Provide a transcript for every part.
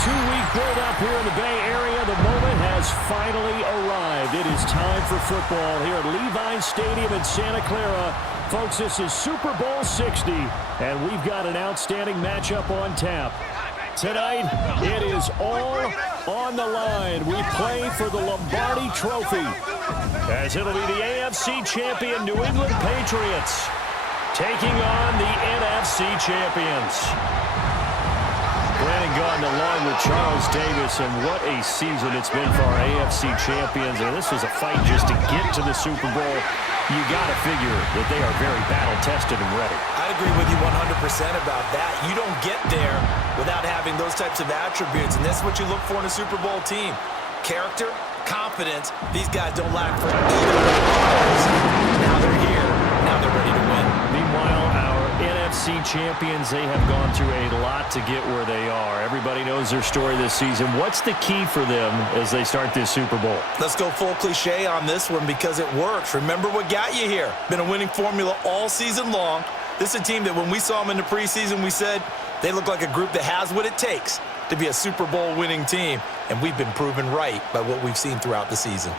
2-week build-up here in the Bay Area. The moment has finally arrived. It is time for football here at Levi Stadium in Santa Clara. Folks, this is Super Bowl 60, and we've got an outstanding matchup on tap. Tonight, it is all on the line. We play for the Lombardi Trophy, as it'll be the AFC champion New England Patriots taking on the NFC champions. Brandon Gaudin along with Charles Davis, and what a season it's been for our AFC champions. And this was a fight just to get to the Super Bowl. You got to figure that they are very battle-tested and ready. I'd agree with you 100% about that. You don't get there without having those types of attributes, and that's what you look for in a Super Bowl team. Character, confidence. These guys don't lack for either of those. Now they're here. Now they're ready to win. Meanwhile, our NFC champions, they have gone through a lot to get where they are. Everybody knows their story this season. What's the key for them as they start this Super Bowl? Let's go full cliche on this one because it works. Remember what got you here. Been a winning formula all season long. This is a team that when we saw them in the preseason, we said they look like a group that has what it takes to be a Super Bowl winning team. And we've been proven right by what we've seen throughout the season.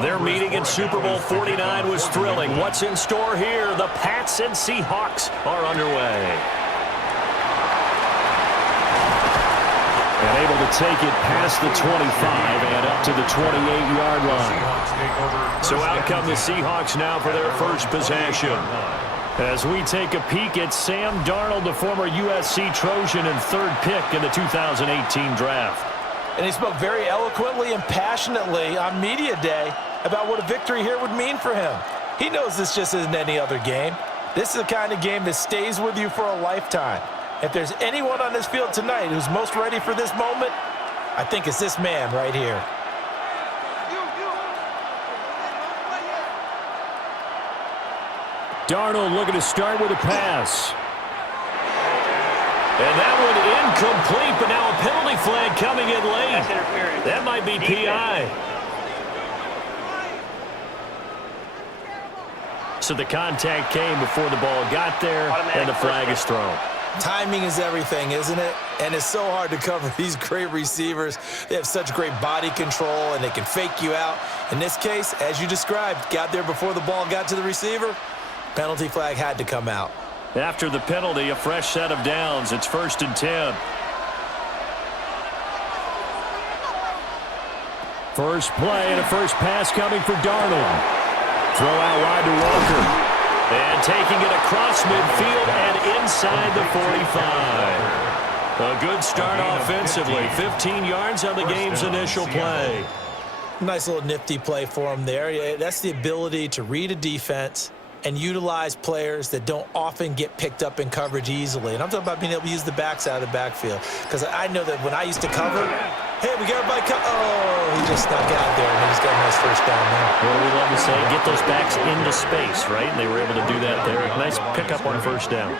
Their meeting in Super Bowl 49 was thrilling. What's in store here? The Pats and Seahawks are underway. And able to take it past the 25 and up to the 28-yard line. So out come the Seahawks now for their first possession. As we take a peek at Sam Darnold, the former USC Trojan and third pick in the 2018 draft. And he spoke very eloquently and passionately on media day about what a victory here would mean for him. He knows this just isn't any other game. This is the kind of game that stays with you for a lifetime. If there's anyone on this field tonight who's most ready for this moment, I think it's this man right here. Darnold looking to start with a pass. And that one incomplete, but now a penalty flag coming in late. That might be PI. So the contact came before the ball got there, and the flag is thrown. Timing is everything, isn't it? And it's so hard to cover these great receivers. They have such great body control, and they can fake you out. In this case, as you described, got there before the ball got to the receiver. Penalty flag had to come out. After the penalty, a fresh set of downs. It's 1st and 10. First play and a first pass coming for Darnold. Throw out wide to Walker. And taking it across midfield and inside the 45. A good start offensively. 15 yards on the game's initial play. Nice little nifty play for him there. That's the ability to read a defense and utilize players that don't often get picked up in coverage easily. And I'm talking about being able to use the backside of the backfield. Because I know that when I used to cover, hey, we got everybody Oh, he just snuck out there, and he's got a nice first down there. What do we love to say? Get those backs into space, right? And they were able to do that there. Nice pickup on first down.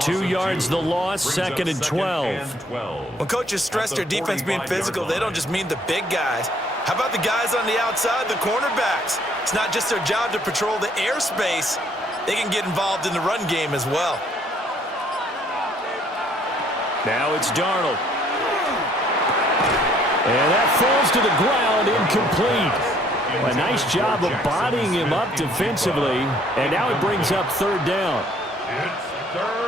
2 yards the loss, 2nd and 12. When coaches stress their defense being physical, they don't just mean the big guys. How about the guys on the outside, the cornerbacks? It's not just their job to patrol the airspace. They can get involved in the run game as well. Now it's Darnold. And that falls to the ground, incomplete. A nice job of bodying him up defensively. And now it brings up 3rd down.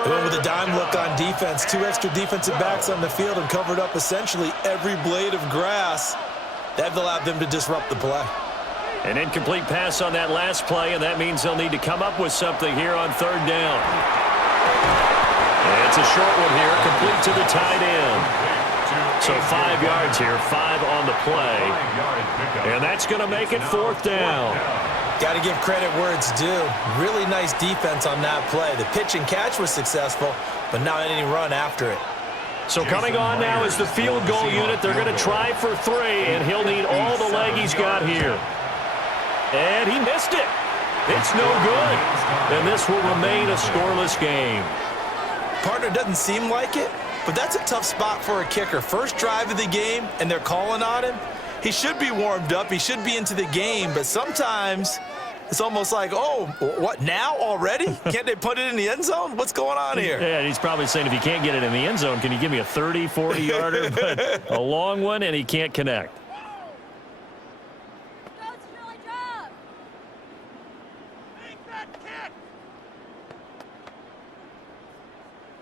They went with a dime look on defense. 2 extra defensive backs on the field and covered up essentially every blade of grass. That allowed them to disrupt the play. An incomplete pass on that last play, and that means they'll need to come up with something here on 3rd down. And it's a short one here, complete to the tight end. So 5 yards here, 5 on the play. And that's going to make it 4th down. Got to give credit where it's due. Really nice defense on that play. The pitch and catch was successful, but not any run after it. So coming on now is the field goal unit. They're going to try for 3, and he'll need all the leg he's got here. And he missed it. It's no good. And this will remain a scoreless game. Partner doesn't seem like it, but that's a tough spot for a kicker. First drive of the game, and they're calling on him. He should be warmed up. He should be into the game, but sometimes It's almost like, oh, what, now already? Can't they put it in the end zone? What's going on here? Yeah, he's probably saying, if you can't get it in the end zone, can you give me a 30, 40-yarder? But a long one, and he can't connect.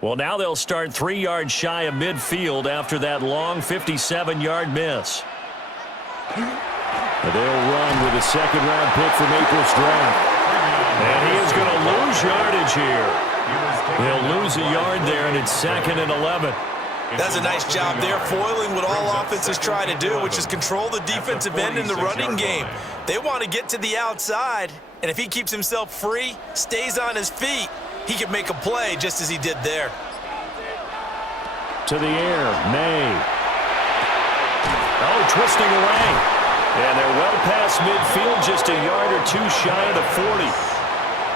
Well, now they'll start 3 yards shy of midfield after that long 57-yard miss. They'll run with a second-round pick from April's draft. And he is going to lose yardage here. They'll lose a yard there, and it's 2nd and 11. That's a nice job there, foiling what all offenses try to do, which is control the defensive end in the running game. They want to get to the outside, and if he keeps himself free, stays on his feet, he can make a play just as he did there. To the air, Maye. Oh, twisting away. And they're well past midfield, just a yard or two shy of the 40.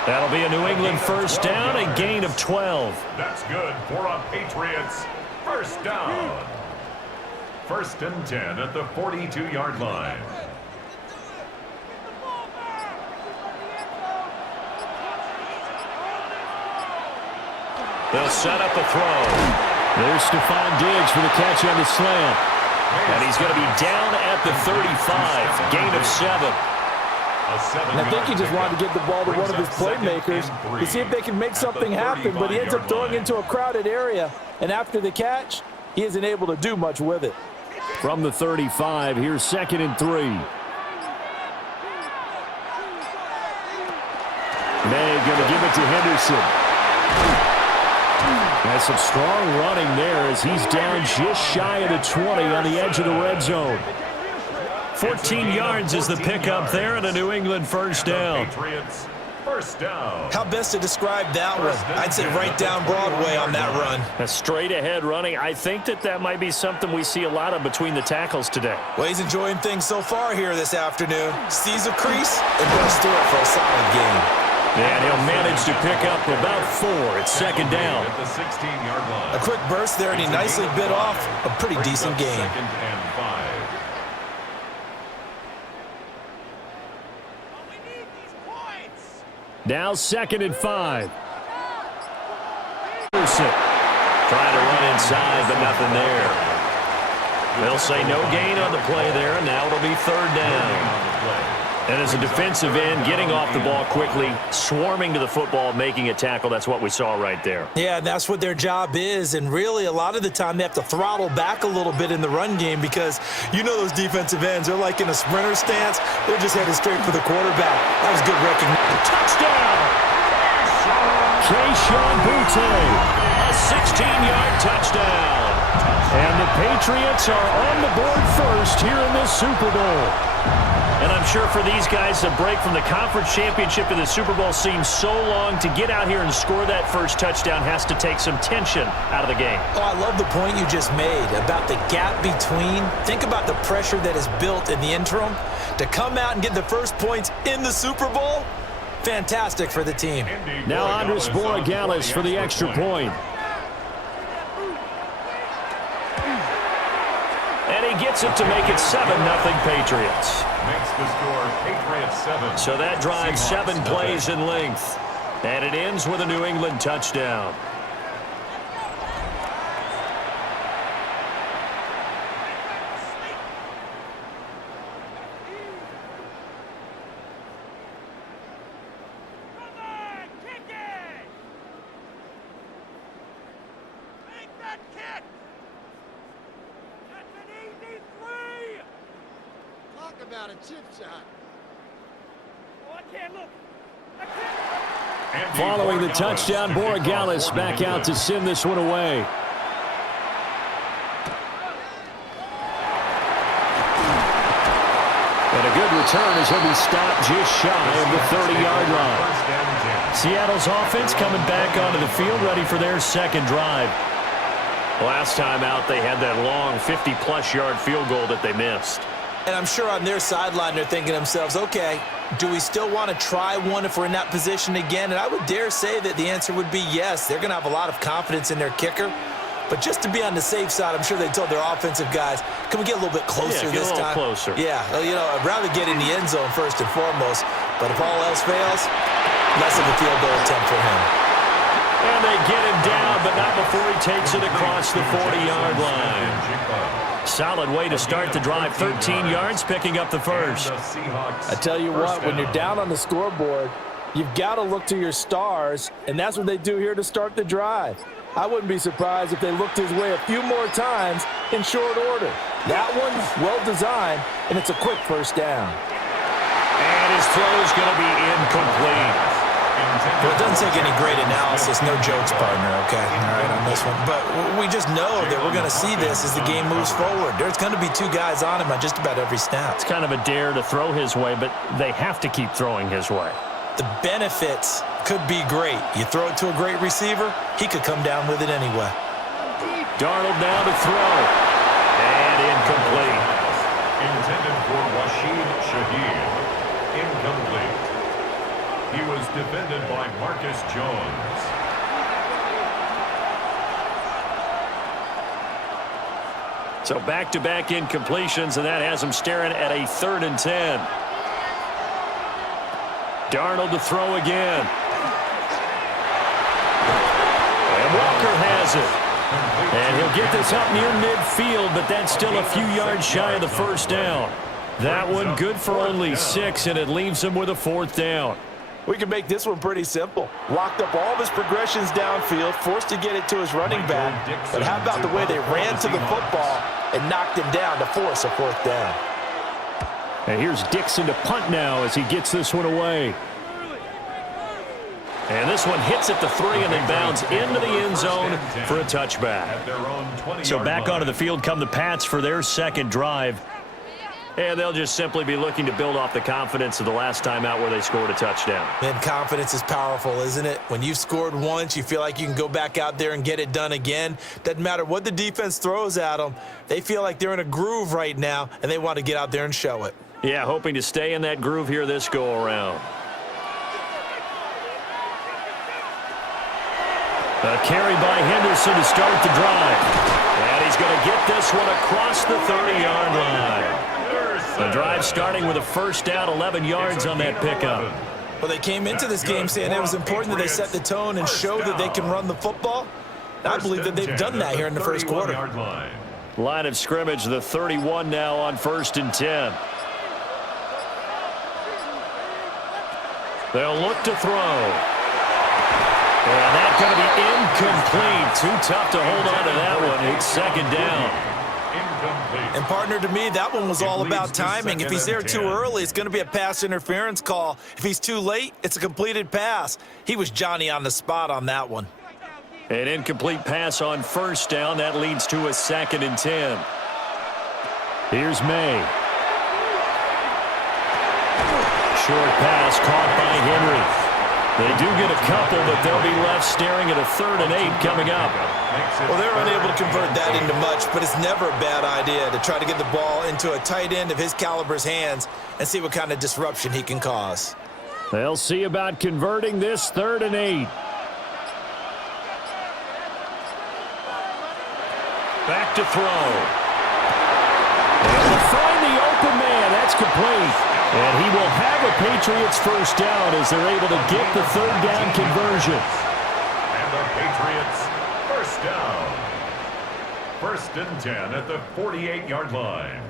That'll be a New England first down, a gain of 12. That's good for a Patriots first down. 1st and 10 at the 42-yard line. They'll set up the throw. There's Stephon Diggs for the catch on the slant. And he's going to be down at the 35, gain of 7. And I think he just wanted to get the ball to one of his playmakers to see if they can make something happen, but he ends up throwing into a crowded area. And after the catch, he isn't able to do much with it. From the 35, here's 2nd and 3. Maye going to give it to Henderson. Has some strong running there as he's down just shy of the 20 on the edge of the red zone. 14 yards is the pickup there and a New England first down. First down. How best to describe that one? I'd say right down Broadway on that run. A straight-ahead running. I think that might be something we see a lot of between the tackles today. Well, he's enjoying things so far here this afternoon. Sees a crease and goes through it for a solid game. And he'll manage to pick up about 4. It's 2nd down. At the 16-yard line. A quick burst there, and he nicely bit off a pretty decent gain. 2nd and 5. Now 2nd and 5. Trying to run inside, but nothing there. They'll say no gain on the play there, and now it'll be 3rd down. And as a defensive end, getting off the ball quickly, swarming to the football, making a tackle, that's what we saw right there. Yeah, that's what their job is, and really a lot of the time they have to throttle back a little bit in the run game because you know those defensive ends, they're like in a sprinter stance. They're just headed straight for the quarterback. That was good recognition. Touchdown! Kayshon Boutte, a 16-yard touchdown. And the Patriots are on the board first here in this Super Bowl. And I'm sure for these guys, the break from the conference championship to the Super Bowl seems so long. To get out here and score that first touchdown has to take some tension out of the game. Oh, I love the point you just made about the gap between. Think about the pressure that is built in the interim. To come out and get the first points in the Super Bowl, fantastic for the team. Now Andres Borregales for the extra point. And he gets it to make it 7-0 Patriots. Makes the score Patriots 7. So that drives Seahawks 7 plays in length. And it ends with a New England touchdown. About a chip shot. Oh, I can't look. Following the touchdown, Borregales back out to send this one away. And a good return as he'll be stopped just shy of the 30-yard line. Seattle's offense coming back onto the field, ready for their second drive. Last time out, they had that long 50-plus yard field goal that they missed. And I'm sure on their sideline they're thinking to themselves, okay, do we still want to try one if we're in that position again? And I would dare say that the answer would be yes. They're going to have a lot of confidence in their kicker. But just to be on the safe side, I'm sure they told their offensive guys, can we get a little bit closer this time? Closer. Yeah, you know, I'd rather get in the end zone first and foremost. But if all else fails, less of a field goal attempt for him. And they get him down, but not before he takes it across the 40-yard line. Solid way to start the drive. 13 yards, picking up the first. I tell you what, when you're down on the scoreboard, you've got to look to your stars, and that's what they do here to start the drive. I wouldn't be surprised if they looked his way a few more times in short order. That one's well-designed, and it's a quick first down. And his throw is going to be incomplete. Well, it doesn't take any great analysis. No jokes, partner, okay? All right, on this one. But we just know that we're going to see this as the game moves forward. There's going to be two guys on him on just about every snap. It's kind of a dare to throw his way, but they have to keep throwing his way. The benefits could be great. You throw it to a great receiver, he could come down with it anyway. Darnold now to throw. And incomplete. Intended for Rashid Shaheed. Incomplete. He was defended by Marcus Jones. So back-to-back incompletions, and that has him staring at a 3rd and 10. Darnold to throw again. And Walker has it. And he'll get this up near midfield, but that's still a few yards shy of the first down. That one good for only 6, and it leaves him with a 4th down. We can make this one pretty simple. Locked up all of his progressions downfield, forced to get it to his running back. But how about the way they ran to the football and knocked him down to force a 4th down? And here's Dixon to punt now as he gets this one away. And this one hits at the 3 and then bounds into the end zone for a touchback. So back onto the field come the Pats for their second drive. And they'll just simply be looking to build off the confidence of the last time out where they scored a touchdown. Man, confidence is powerful, isn't it? When you've scored once, you feel like you can go back out there and get it done again. Doesn't matter what the defense throws at them. They feel like they're in a groove right now, and they want to get out there and show it. Yeah, hoping to stay in that groove here this go-around. A carry by Henderson to start the drive. And he's going to get this one across the 30-yard line. The drive starting with a first down, 11 yards on that pickup. Well, they came into this game saying it was important that they set the tone and show that they can run the football. I believe that they've done that here in the first quarter. Line of scrimmage, the 31 now on 1st and 10. They'll look to throw. And that's going to be incomplete. Too tough to hold on to that one. It's 2nd down. And, partner, to me, that one was all about timing. If he's there too early, it's going to be a pass interference call. If he's too late, it's a completed pass. He was Johnny on the spot on that one. An incomplete pass on 1st down. That leads to a 2nd and 10. Here's Maye. Short pass caught by Henry. They do get a couple, but they'll be left staring at a 3rd and 8 coming up. Well, they're unable to convert that into much, but it's never a bad idea to try to get the ball into a tight end of his caliber's hands and see what kind of disruption he can cause. They'll see about converting this 3rd and 8. Back to throw. And to find the open man. That's complete. And he will have a Patriots first down as they're able to get the 3rd down conversion. And the Patriots first down. 1st and 10 at the 48-yard line.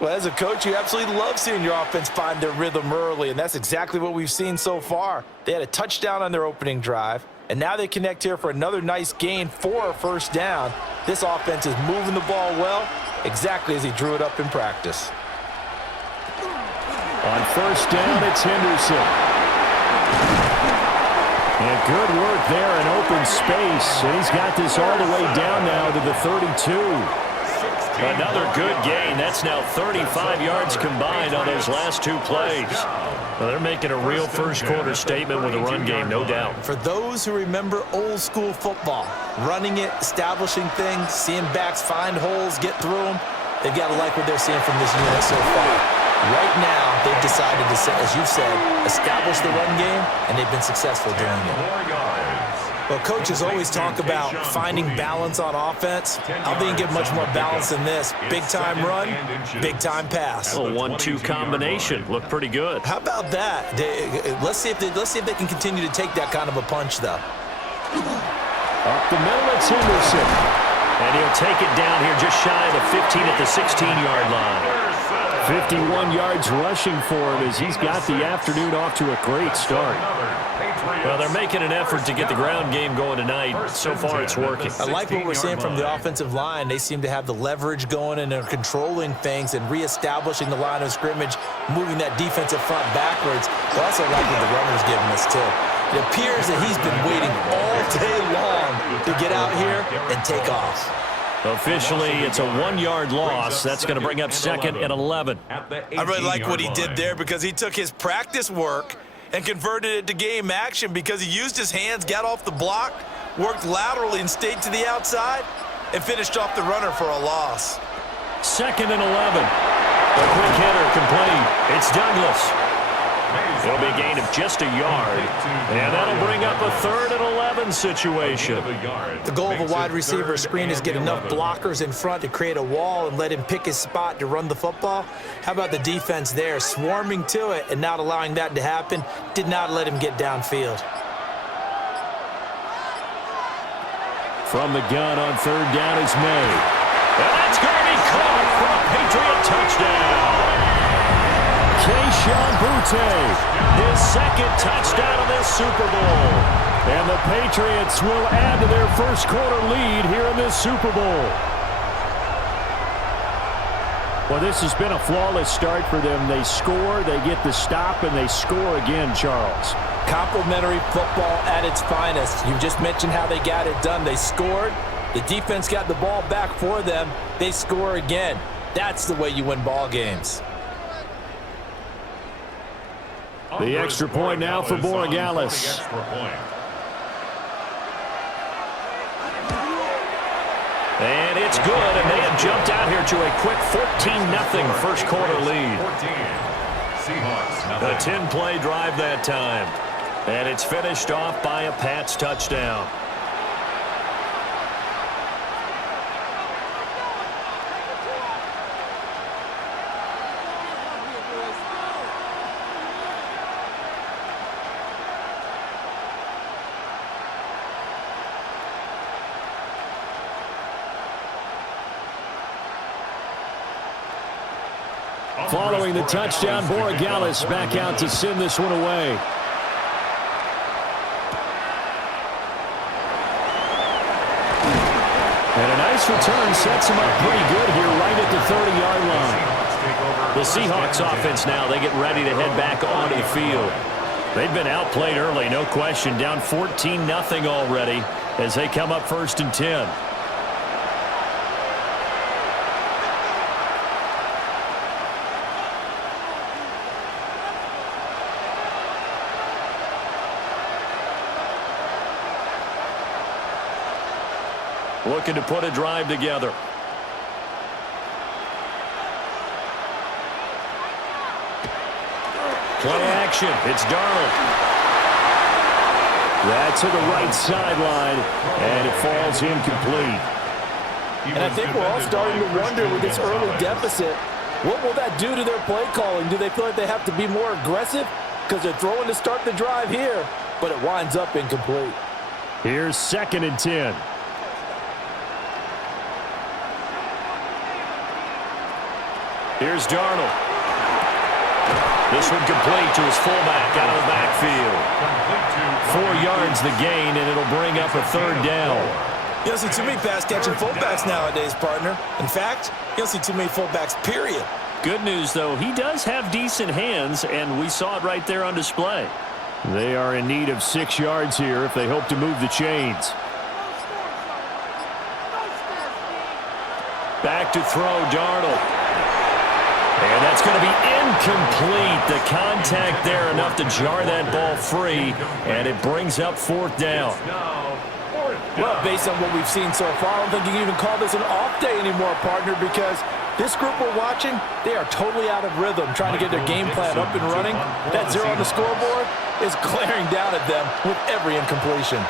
Well, as a coach, you absolutely love seeing your offense find their rhythm early, and that's exactly what we've seen so far. They had a touchdown on their opening drive, and now they connect here for another nice gain for a 1st down. This offense is moving the ball well, exactly as he drew it up in practice. On 1st down, it's Henderson. And good work there in open space. And he's got this all the way down now to the 32. Another good gain. That's now 35 yards combined on those last 2 plays. Well, they're making a real first quarter statement with a run game, no doubt. For those who remember old school football, running it, establishing things, seeing backs find holes, get through them, they've got to like what they're seeing from this unit so far. Right now, they've decided to, as you've said, establish the run game, and they've been successful doing it. 4 yards. Well, coaches always talk about finding balance on offense. I don't think you get much more balance than this. Big-time run, big-time pass. A 1-2 combination. Looked pretty good. How about that? Let's see if they can continue to take that kind of a punch, though. Up the middle, it's Henderson. And he'll take it down here just shy of the 15 at the 16-yard line. 51 yards rushing for him as he's got the afternoon off to a great start. Well, they're making an effort to get the ground game going tonight. So far, it's working. I like what we're seeing from the offensive line. They seem to have the leverage going, and they're controlling things and reestablishing the line of scrimmage, moving that defensive front backwards. But also like what the runner's giving us, too. It appears that he's been waiting all day long to get out here and take off. Officially, it's a 1-yard loss. That's going to bring up 2nd and 11. I really like what he did there because he took his practice work and converted it to game action because he used his hands, got off the block, worked laterally and stayed to the outside, and finished off the runner for a loss. 2nd and 11. A quick hitter complete. It's Douglas. It'll be a gain of just a yard, and that'll bring up a 3rd and 11 situation. The goal of a wide receiver screen is get enough blockers in front to create a wall and let him pick his spot to run the football. How about the defense there, swarming to it and not allowing that to happen, did not let him get downfield. From the gun on 3rd down is Maye. And that's going to be caught for a Patriot touchdown. Keyshawn Boutte, his 2nd touchdown of this Super Bowl. And the Patriots will add to their first quarter lead here in this Super Bowl. Well, this has been a flawless start for them. They score, they get the stop, and they score again, Charles. Complimentary football at its finest. You just mentioned how they got it done. They scored. The defense got the ball back for them. They score again. That's the way you win ball games. The extra point now for Borregales. And it's good, and they have jumped out here to a quick 14-0 first quarter lead. A 10-play drive that time. And it's finished off by a Pats touchdown. Following the touchdown, Borregales back out to send this one away. And a nice return sets him up pretty good here right at the 30-yard line. The Seahawks offense now, they get ready to head back onto the field. They've been outplayed early, no question, down 14-0 already as they come up 1st and 10. Looking to put a drive together. Play action. It's Darnold. That's to the right sideline, and it falls incomplete. And I think we're all starting to wonder with this early deficit, what will that do to their play calling? Do they feel like they have to be more aggressive because they're throwing to start the drive here, but it winds up incomplete? Here's 2nd and 10. Here's Darnold. This one complete to his fullback out of the backfield. 4 yards the gain, and it'll bring up a 3rd down. You don't see too many pass-catching fullbacks nowadays, partner. In fact, you don't see too many fullbacks, period. Good news, though, he does have decent hands, and we saw it right there on display. They are in need of 6 yards here if they hope to move the chains. Back to throw, Darnold. And that's going to be incomplete. The contact there enough to jar that ball free, and it brings up 4th down. Well, based on what we've seen so far, I don't think you can even call this an off day anymore, partner, because this group we're watching, they are totally out of rhythm, trying to get their game plan up and running. That 0 on the scoreboard is glaring down at them with every incompletion.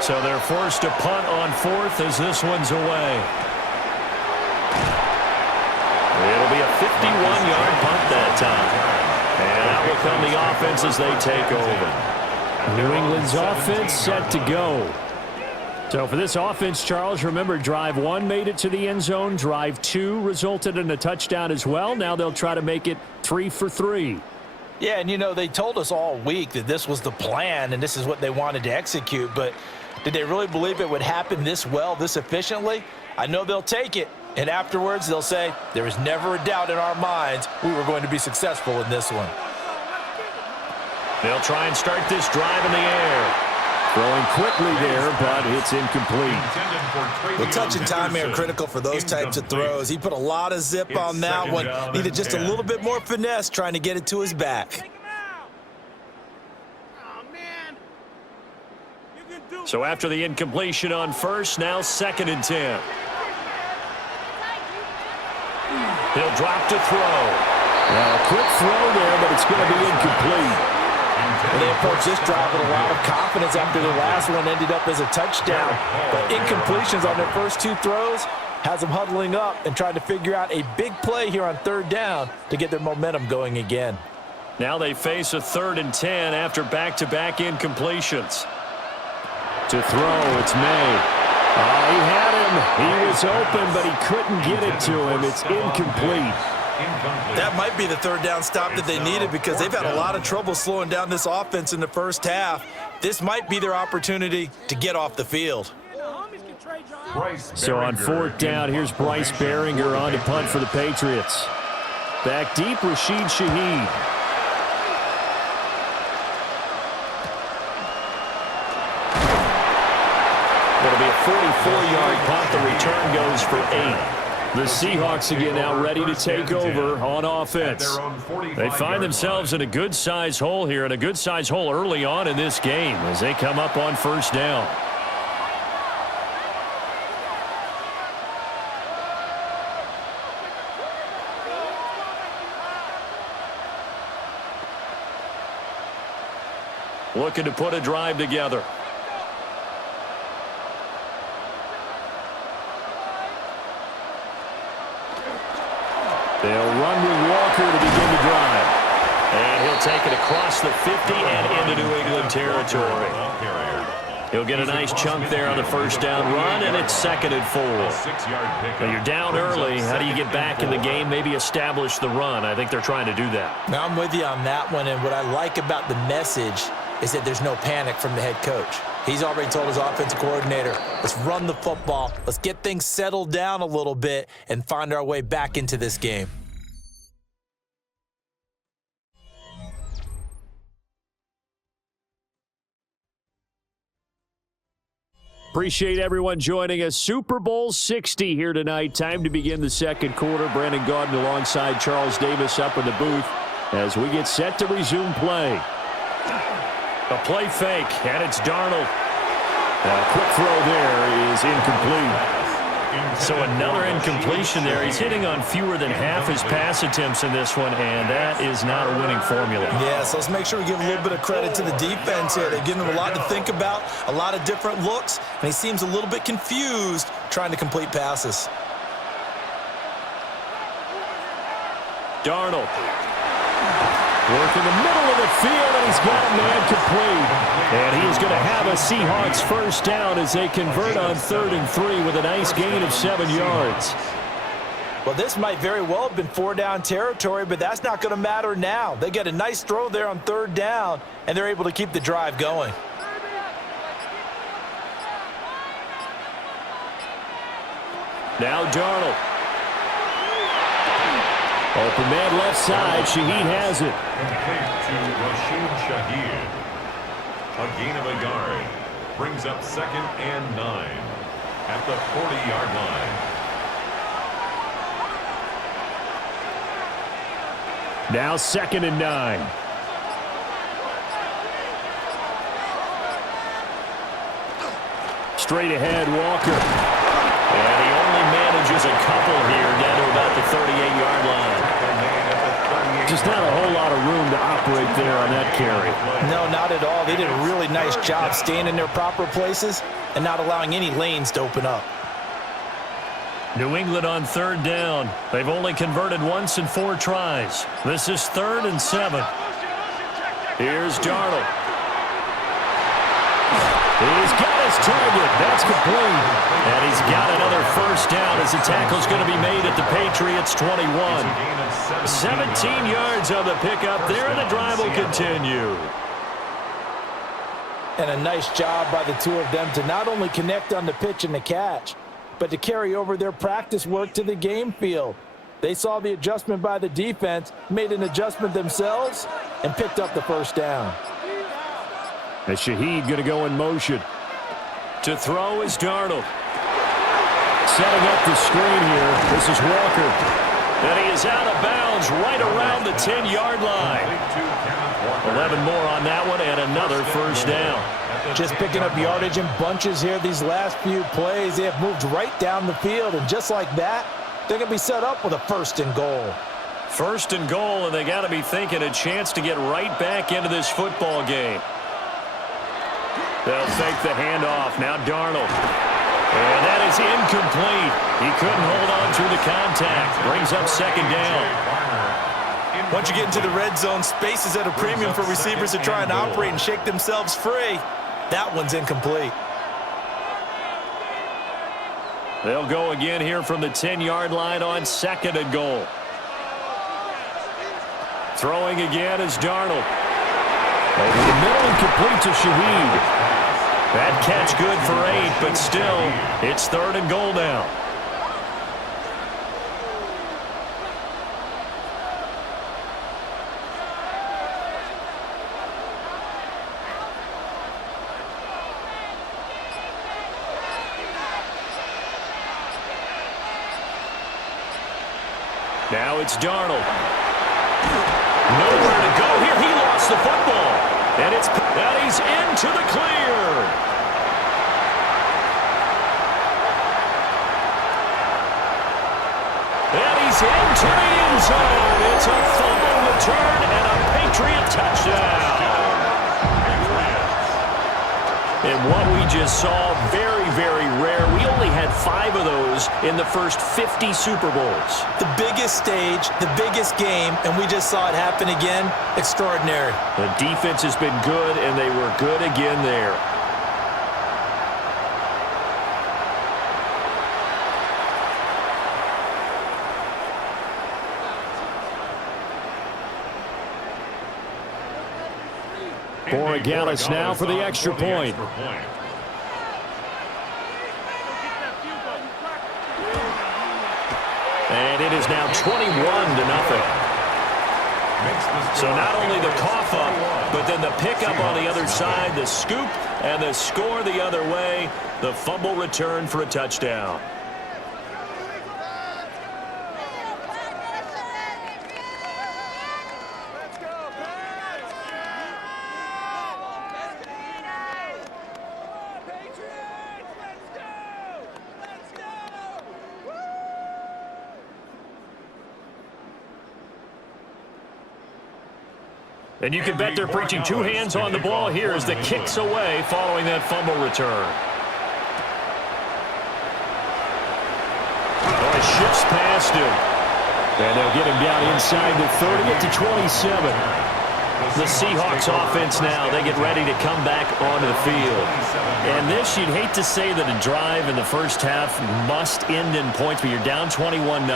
So they're forced to punt on fourth as this one's away. It'll be a 51-yard punt that time. And out will come the offense as they take over. New England's offense set to go. So for this offense, Charles, remember, drive 1 made it to the end zone. Drive 2 resulted in a touchdown as well. Now they'll try to make it 3 for 3. Yeah, and, you know, they told us all week that this was the plan and this is what they wanted to execute. But did they really believe it would happen this well, this efficiently? I know they'll take it. And afterwards, they'll say, there was never a doubt in our minds we were going to be successful in this one. They'll try and start this drive in the air. Throwing quickly there, but it's incomplete. The touch and time are critical for those types of throws. He put a lot of zip on that one. Needed just a little bit more finesse trying to get it to his back. So after the incompletion on first, now 2nd and 10. He'll drop to throw. Now a quick throw there, but it's going to be incomplete. And they approach this drive with a lot of confidence after the last one ended up as a touchdown. But incompletions on their first 2 throws has them huddling up and trying to figure out a big play here on 3rd down to get their momentum going again. Now they face a 3rd and 10 after back-to-back incompletions. To throw, it's Maye. Oh, he had him. He was open, but he couldn't get it to him. It's incomplete. That might be the 3rd down stop that they needed because they've had a lot of trouble slowing down this offense in the first half. This might be their opportunity to get off the field. So on 4th down, here's Bryce Baringer on to punt for the Patriots. Back deep, Rashid Shaheed. It'll be a 44-yard punt. The return goes for 8. The Seahawks again now ready to take over on offense. They find themselves in a good-sized hole here, and a good-sized hole early on in this game as they come up on 1st down. Looking to put a drive together. They'll run with Walker to begin the drive. And he'll take it across the 50 and into New England territory. He'll get a nice chunk there on the 1st down run, and it's 2nd and 4. Now you're down early. How do you get back in the game, maybe establish the run? I think they're trying to do that. Now I'm with you on that one, and what I like about the message is that there's no panic from the head coach. He's already told his offensive coordinator, let's run the football, let's get things settled down a little bit and find our way back into this game. Appreciate everyone joining us. Super Bowl 60 here tonight. Time to begin the 2nd quarter. Brandon Gaudin alongside Charles Davis up in the booth as we get set to resume play. A play fake, and it's Darnold. A quick throw there is incomplete. So another incompletion there. He's hitting on fewer than half his pass attempts in this one, and that is not a winning formula. Yeah, so let's make sure we give a little bit of credit to the defense here. They've given him a lot to think about, a lot of different looks, and he seems a little bit confused trying to complete passes. Darnold. Work in the middle of the field, and he's got a man complete. And he is going to have a Seahawks 1st down as they convert on 3rd and 3 with a nice gain of 7 yards. Well, this might very well have been 4-down territory, but that's not going to matter now. They get a nice throw there on 3rd down, and they're able to keep the drive going. Now Darnold. Open man left side. Shaheed has it. Complete to Rashid Shaheed. A gain of a yard. Brings up 2nd and 9 at the 40-yard line. Now 2nd and 9. Straight ahead, Walker. And he only manages a couple here down to about the 38-yard line. Just not a whole lot of room to operate there on that carry. No, not at all. They did a really nice job staying in their proper places and not allowing any lanes to open up. New England on 3rd down. They've only converted once in 4 tries. This is 3rd and 7. Here's Darnold. He's got his target. That's complete. And he's got another first down as the tackle's going to be made at the Patriots 21. 17 yards on the pickup there, and the drive will continue. And a nice job by the two of them to not only connect on the pitch and the catch, but to carry over their practice work to the game field. They saw the adjustment by the defense, made an adjustment themselves, and picked up the first down. As Shaheed going to go in motion. To throw is Darnold. Setting up the screen here. This is Walker. And he is out of bounds right around the 10-yard line. 11 more on that one and another first down. Just picking up yardage in bunches here these last few plays. They have moved right down the field, and just like that, they're going to be set up with a 1st and goal. 1st and goal, and they got to be thinking a chance to get right back into this football game. They'll fake the handoff. Now Darnold. And that is incomplete. He couldn't hold on through the contact. Brings up 2nd down. Once you get into the red zone, space is at a premium for receivers to try and operate and shake themselves free. That one's incomplete. They'll go again here from the 10-yard line on 2nd and goal. Throwing again is Darnold. Over the middle and complete to Shaheed. That catch good for 8, but still, it's 3rd and goal now. Now it's Darnold. Nowhere to go here. He lost the football. And he's into the clear. And he's into the end zone. It's a fumble return and a Patriot touchdown. And what we just saw, very, very rare. We only had 5 of those in the first 50 Super Bowls. The biggest stage, the biggest game, and we just saw it happen again. Extraordinary. The defense has been good, and they were good again there. Borregales now for the extra point. And it is now 21-0. So not only the cough up, but then the pickup on the other side, the scoop, and the score the other way. The fumble return for a touchdown. And you can bet they're preaching 2 hands on the ball here as the kick's away following that fumble return. Oh, he shifts past him. And they'll get him down inside the 30 at the 27. The Seahawks offense now, they get ready to come back onto the field. And this, you'd hate to say that a drive in the first half must end in points, but you're down 21-0.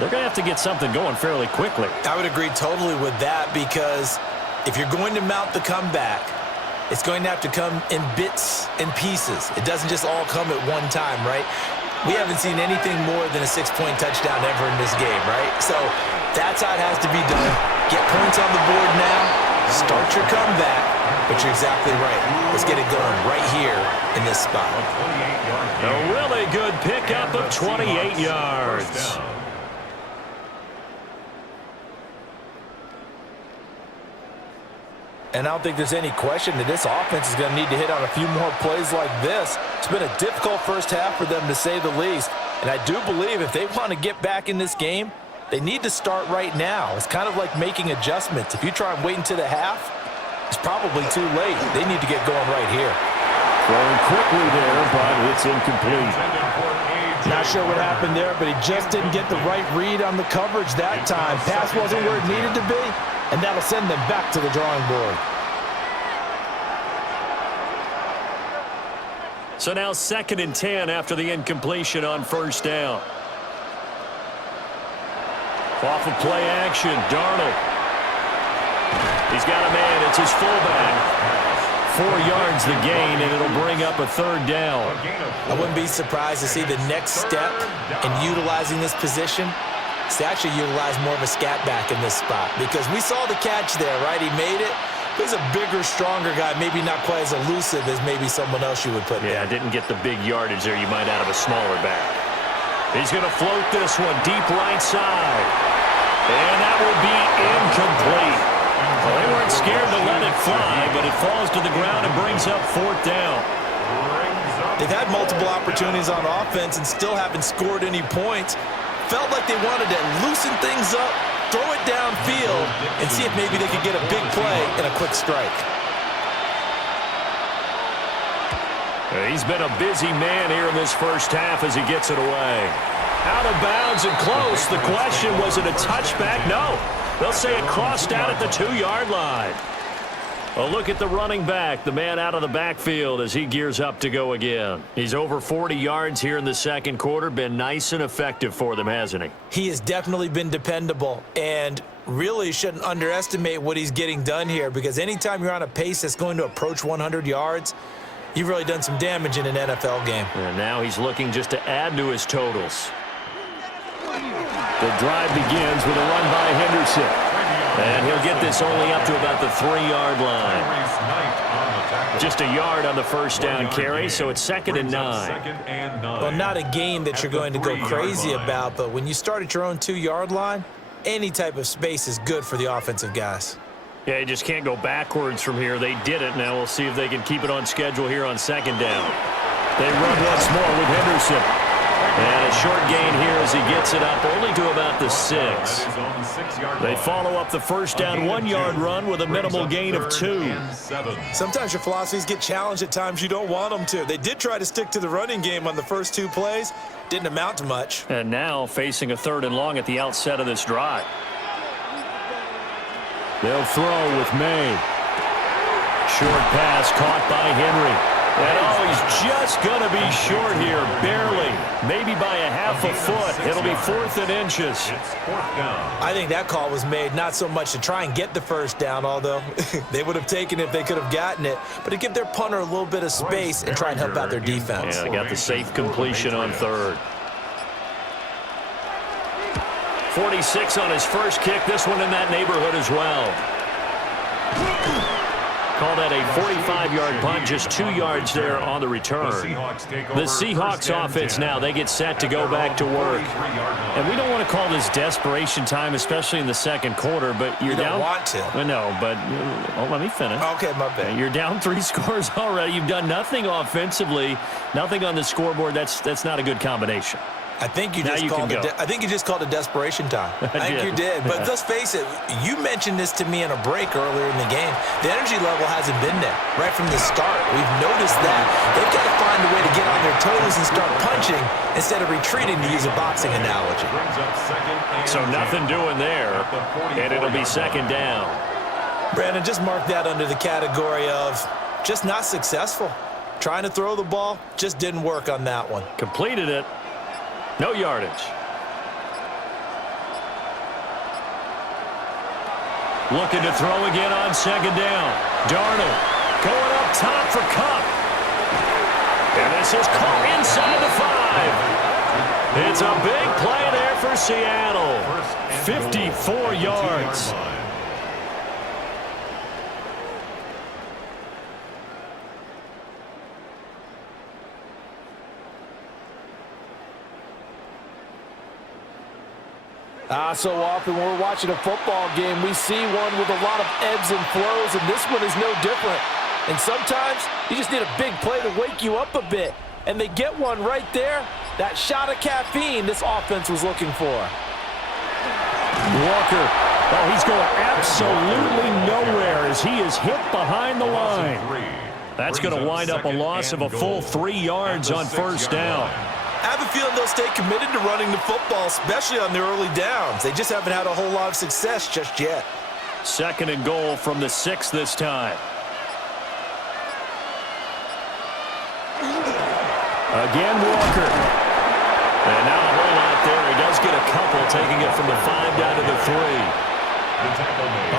They're going to have to get something going fairly quickly. I would agree totally with that, because if you're going to mount the comeback, it's going to have to come in bits and pieces. It doesn't just all come at one time, right? We haven't seen anything more than a 6-point touchdown ever in this game, right? So that's how it has to be done. Get points on the board now, start your comeback, but you're exactly right. Let's get it going right here in this spot. A really good pickup of 28 yards. And I don't think there's any question that this offense is going to need to hit on a few more plays like this. It's been a difficult first half for them, to say the least. And I do believe if they want to get back in this game, They need to start right now. It's kind of like making adjustments. If you try and wait until the half, it's probably too late. They need to get going right here. Throwing quickly there, but it's incomplete. Not sure what happened there, but he just didn't get the right read on the coverage that time. Pass wasn't where it needed to be, and that'll send them back to the drawing board. So now 2nd and 10 after the incompletion on first down. Off of play action, Darnold. He's got a man. It's his fullback. 4 yards the gain, and it'll bring up a 3rd down. I wouldn't be surprised to see the next step in utilizing this position is to actually utilize more of a scat back in this spot, because we saw the catch there, right? He made it. He's a bigger, stronger guy, maybe not quite as elusive as maybe someone else you would put there. Yeah, didn't get the big yardage there you might out of a smaller back. He's going to float this one deep right side. And that will be incomplete. Well, they weren't scared to let it fly, but it falls to the ground and brings up 4th down. They've had multiple opportunities on offense and still haven't scored any points. Felt like they wanted to loosen things up, throw it downfield, and see if maybe they could get a big play and a quick strike. He's been a busy man here in this first half as he gets it away. Out of bounds and close. The question, was it a touchback? No. They'll say it crossed out at the 2-yard line. A look at the running back, the man out of the backfield as he gears up to go again. He's over 40 yards here in the second quarter. Been nice and effective for them, hasn't he? He has definitely been dependable, and really shouldn't underestimate what he's getting done here, because anytime you're on a pace that's going to approach 100 yards, you've really done some damage in an NFL game. And now he's looking just to add to his totals. The drive begins with a run by Henderson. And he'll get this only up to about the 3-yard line. Just a yard on the first down carry, so it's 2nd and 9. Well, not a game that you're going to go crazy about, but when you start at your own 2-yard line, any type of space is good for the offensive guys. Yeah, you just can't go backwards from here. They did it. Now we'll see if they can keep it on schedule here on 2nd down. They run once more with Henderson. And a short gain here as he gets it up only to about the 6. They follow up the first down 1-yard run with a minimal gain of 2. Sometimes your philosophies get challenged at times you don't want them to. They did try to stick to the running game on the first 2 plays. Didn't amount to much. And now facing a 3rd and long at the outset of this drive. They'll throw with Maye. Short pass caught by Henry. And he's just going to be short here, barely. Maybe by a half a foot. It'll be 4th and inches. I think that call was made not so much to try and get the first down, although they would have taken it if they could have gotten it, but to give their punter a little bit of space and try and help out their defense. Yeah, they got the safe completion on 3rd. 46 on his first kick. This one in that neighborhood as well. Call that a 45-yard punt, just 2 yards there on the return. The Seahawks offense now, they get set to go back to work. And we don't want to call this desperation time, especially in the second quarter, but you're down. You don't want to. No, but let me finish. Okay, my bad. You're down 3 scores already. You've done nothing offensively, nothing on the scoreboard. That's not a good combination. I think you just called it desperation time. I think you did. But let's face it, you mentioned this to me in a break earlier in the game. The energy level hasn't been there right from the start. We've noticed that. They've got to find a way to get on their toes and start punching instead of retreating, to use a boxing analogy. So nothing doing there, and it'll be 2nd down. Brandon, just mark that under the category of just not successful. Trying to throw the ball, just didn't work on that one. Completed it. No yardage. Looking to throw again on 2nd down. Darnold going up top for Cup. And this is caught inside the 5. It's a big play there for Seattle. 54 yards. So often when we're watching a football game, we see one with a lot of ebbs and flows, and this one is no different. And sometimes you just need a big play to wake you up a bit. And they get one right there. That shot of caffeine this offense was looking for. Walker. Oh, he's going absolutely nowhere as he is hit behind the line. That's going to wind up a loss of a full 3 yards on first down. I have a feeling they'll stay committed to running the football, especially on the early downs. They just haven't had a whole lot of success just yet. 2nd and goal from the 6 this time. Again, Walker. And now a whole lot there. He does get a couple, taking it from the 5 down to the 3. I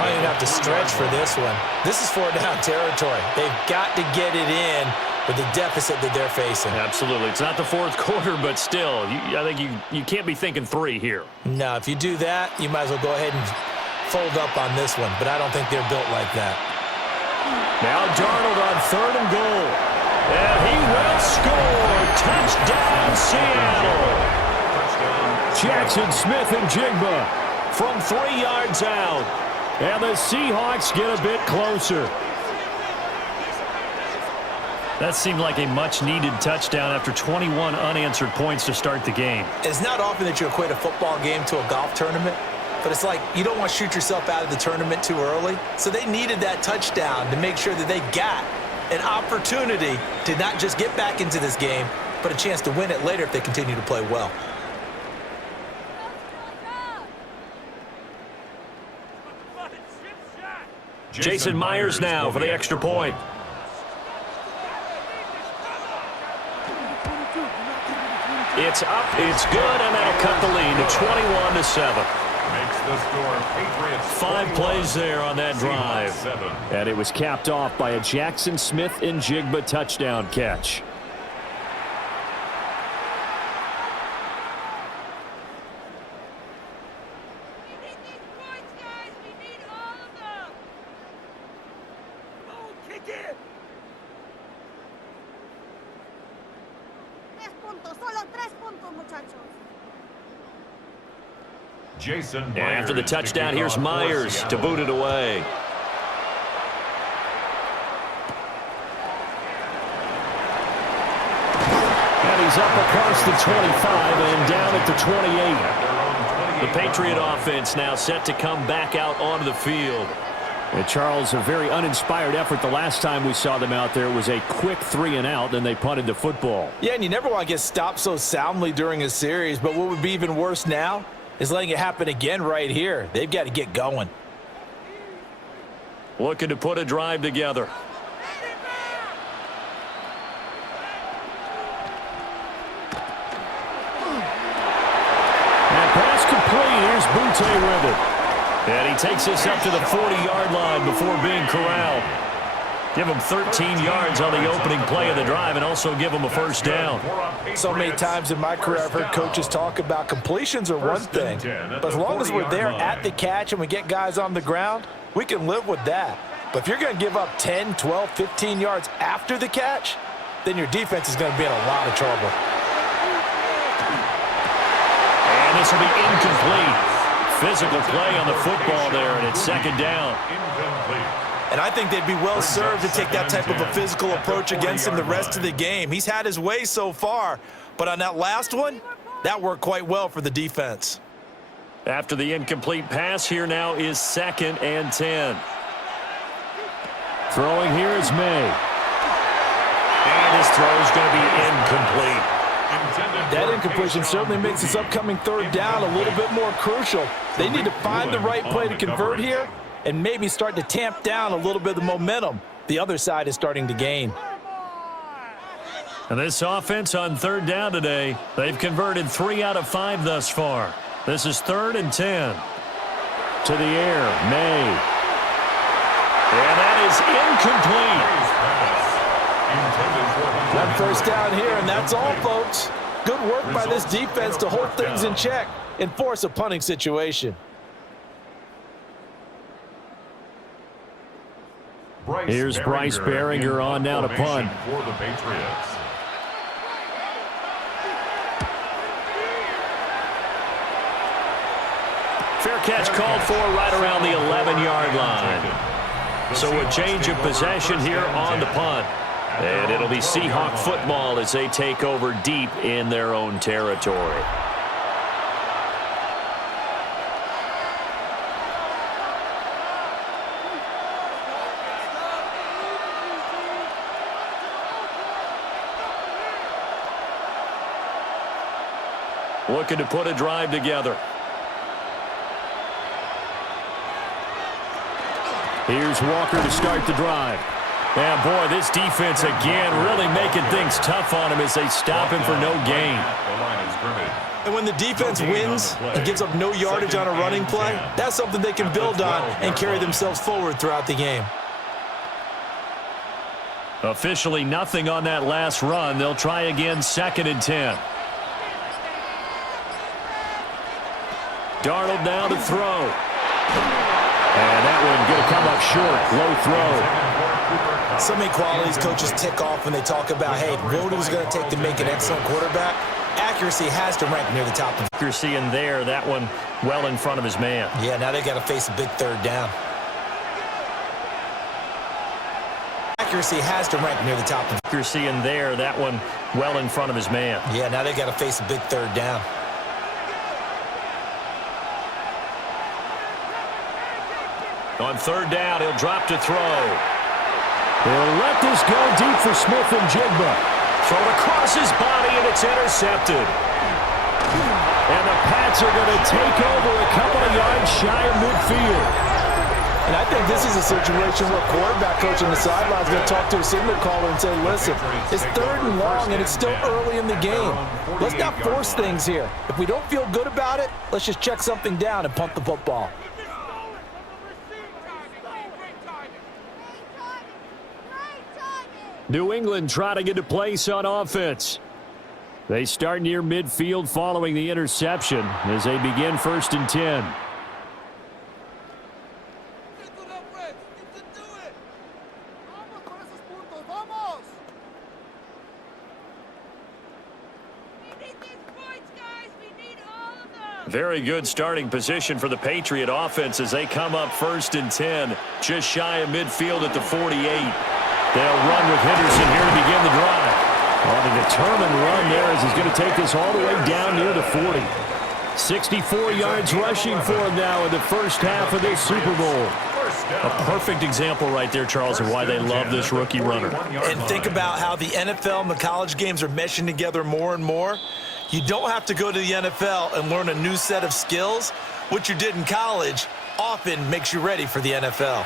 don't even have to stretch for this one. This is 4-down territory. They've got to get it in with the deficit that they're facing. Absolutely. It's not the 4th quarter, but still, I think you can't be thinking 3 here. No, if you do that, you might as well go ahead and fold up on this one, but I don't think they're built like that. Now Darnold on 3rd and goal. And he will score. Touchdown, Seattle. Jackson Smith-Njigba from 3 yards out. And the Seahawks get a bit closer. That seemed like a much-needed touchdown after 21 unanswered points to start the game. It's not often that you equate a football game to a golf tournament, but it's like you don't want to shoot yourself out of the tournament too early. So they needed that touchdown to make sure that they got an opportunity to not just get back into this game, but a chance to win it later if they continue to play well. Jason Myers now for the extra point. It's up, it's good, and that'll cut the lead to 21-7. Makes the score Patriots 5 plays there on that drive. And it was capped off by a Jackson Smith-Njigba touchdown catch. We need these points, guys. We need all of them. Oh, kick it. 3 puntos, solo 3 puntos, muchachos. Jason And Myers after the touchdown, to kick here's off for Myers to Seattle. boot it away. And he's up across the 25 and down at the 28. The Patriot offense now set to come back out onto the field. And Charles, a very uninspired effort the last time we saw them out there. It was a quick 3 and out, then they punted the football. Yeah, and you never want to get stopped so soundly during a series, but what would be even worse now is letting it happen again right here. They've got to get going. Looking to put a drive together. And pass complete. Here's Butte with it. And he takes this up to the 40-yard line before being corralled. Give him 13 yards on the opening play of the drive and also give him a first down. So many times in my career I've heard coaches talk about completions are one thing, but as long as we're there at the catch and we get guys on the ground, we can live with that. But if you're going to give up 10, 12, 15 yards after the catch, then your defense is going to be in a lot of trouble. And this will be incomplete. Physical play on the football there, and it's 2nd down. Incomplete. And I think they'd be well served to take that type of a physical approach against him the rest of the game. He's had his way so far, but on that last one, that worked quite well for the defense. After the incomplete pass, here now is 2nd and 10. Throwing here is May. And his throw is going to be incomplete. That incompletion certainly makes this upcoming 3rd down a little bit more crucial. They need to find the right play to convert here and maybe start to tamp down a little bit of the momentum the other side is starting to gain. And this offense on 3rd down today, they've converted 3 out of 5 thus far. This is 3rd and 10. To the air, May. And that is incomplete. One first down here, and that's all, folks. Good work by this defense to hold things in check and force a punting situation. Here's Bryce Baringer on now to punt. For the Patriots. Fair catch called for right around the 11-yard line. So a change of possession here on the punt. And it'll be Seahawk football as they take over deep in their own territory. looking to put a drive together. Here's Walker to start the drive. And, boy, this defense again really making things tough on him as they stop him for no gain. And when the defense wins and gives up no yardage on a running play, that's something they can build on and carry themselves forward throughout the game. Officially nothing on that last run. They'll try again, 2nd and 10. Darnold now to throw. And that one going to come up short. Low throw. So many qualities coaches tick off when they talk about, hey, what is it going to take to make an excellent quarterback? Accuracy has to rank near the top. Accuracy in there, that one well in front of his man. Yeah, now they got to face a big 3rd down. Accuracy has to rank near the top. Accuracy in there, that one well in front of his man. Yeah, now they got to face a big 3rd down. On 3rd down, he'll drop to throw. They'll let this go deep for Smith and Jigba. Thrown across his body, and it's intercepted. And the Pats are going to take over a couple of yards shy of midfield. And I think this is a situation where quarterback coach on the sideline is going to talk to a signal caller and say, listen, it's 3rd and long, and it's still early in the game. Let's not force things here. If we don't feel good about it, let's just check something down and punt the football. New England trying to get a place on offense. They start near midfield following the interception as they begin 1st and 10. Very good starting position for the Patriot offense as they come up 1st and 10, just shy of midfield at the 48. They'll run with Henderson here to begin the drive. On a determined run there as he's going to take this all the way down near the 40. 64 yards rushing for him now in the first half of this Super Bowl. A perfect example right there, Charles, of why they love this rookie runner. And think about how the NFL and the college games are meshing together more and more. You don't have to go to the NFL and learn a new set of skills. What you did in college often makes you ready for the NFL.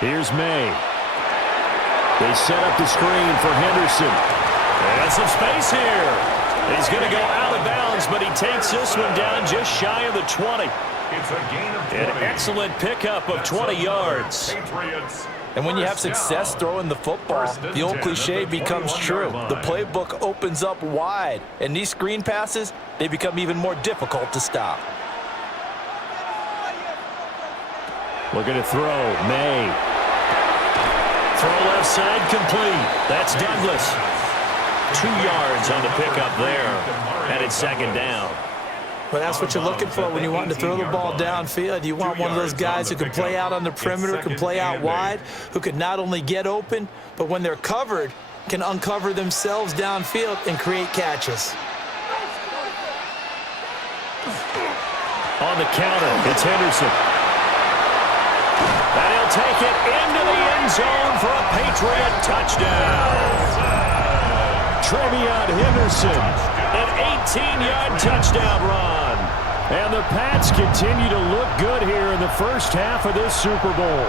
Here's Maye. They set up the screen for Henderson. And some space here. He's going to go out of bounds, but he takes this one down just shy of the 20. It's a gain of 20. An excellent pickup of 20 yards. And when you have success throwing the football, the old cliche becomes true. The playbook opens up wide, and these screen passes, they become even more difficult to stop. Looking to throw, Maye. Throw left side complete. That's Douglas. 2 yards on the pickup there, and it's 2nd down. Well, that's what you're looking for when you want to throw the ball downfield. You want one of those guys who can play out on the perimeter, can play out wide, who can not only get open, but when they're covered, can uncover themselves downfield and create catches. On the counter, it's Henderson. And he'll take it into the end zone for a Patriot touchdown. Trevion Henderson, an 18-yard touchdown run. And the Pats continue to look good here in the first half of this Super Bowl.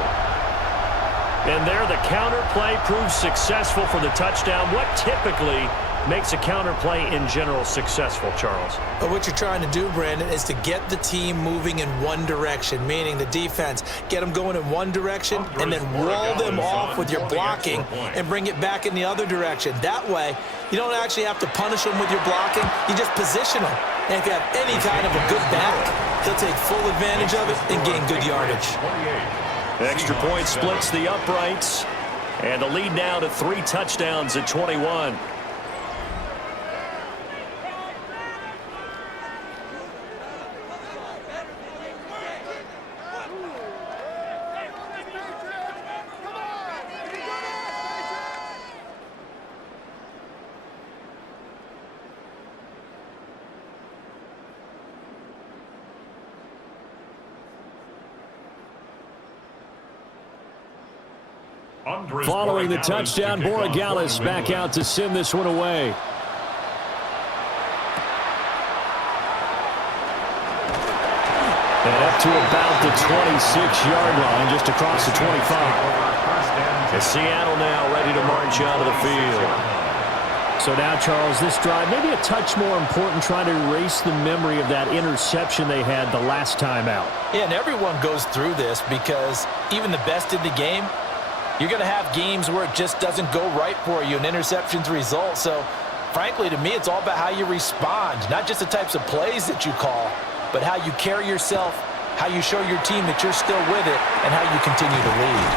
And there the counter play proves successful for the touchdown. What typically makes a counter play in general successful, Charles? But what you're trying to do, Brandon, is to get the team moving in one direction, meaning the defense, get them going in one direction and then wall them off with your blocking and bring it back in the other direction. That way, you don't actually have to punish them with your blocking. You just position them. And if you have any kind of a good back, he'll take full advantage of it and gain good yardage. Extra point splits the uprights. And the lead now to 3 touchdowns at 21. Following the touchdown, Borregales back out to send this one away. And up to about the 26-yard line, just across the 25. And Seattle now ready to march out of the field. So now, Charles, this drive, maybe a touch more important, trying to erase the memory of that interception they had the last time out. Yeah, and everyone goes through this because even the best in the game, you're going to have games where it just doesn't go right for you, and interceptions result. So, frankly, to me, it's all about how you respond, not just the types of plays that you call, but how you carry yourself, how you show your team that you're still with it, and how you continue to lead.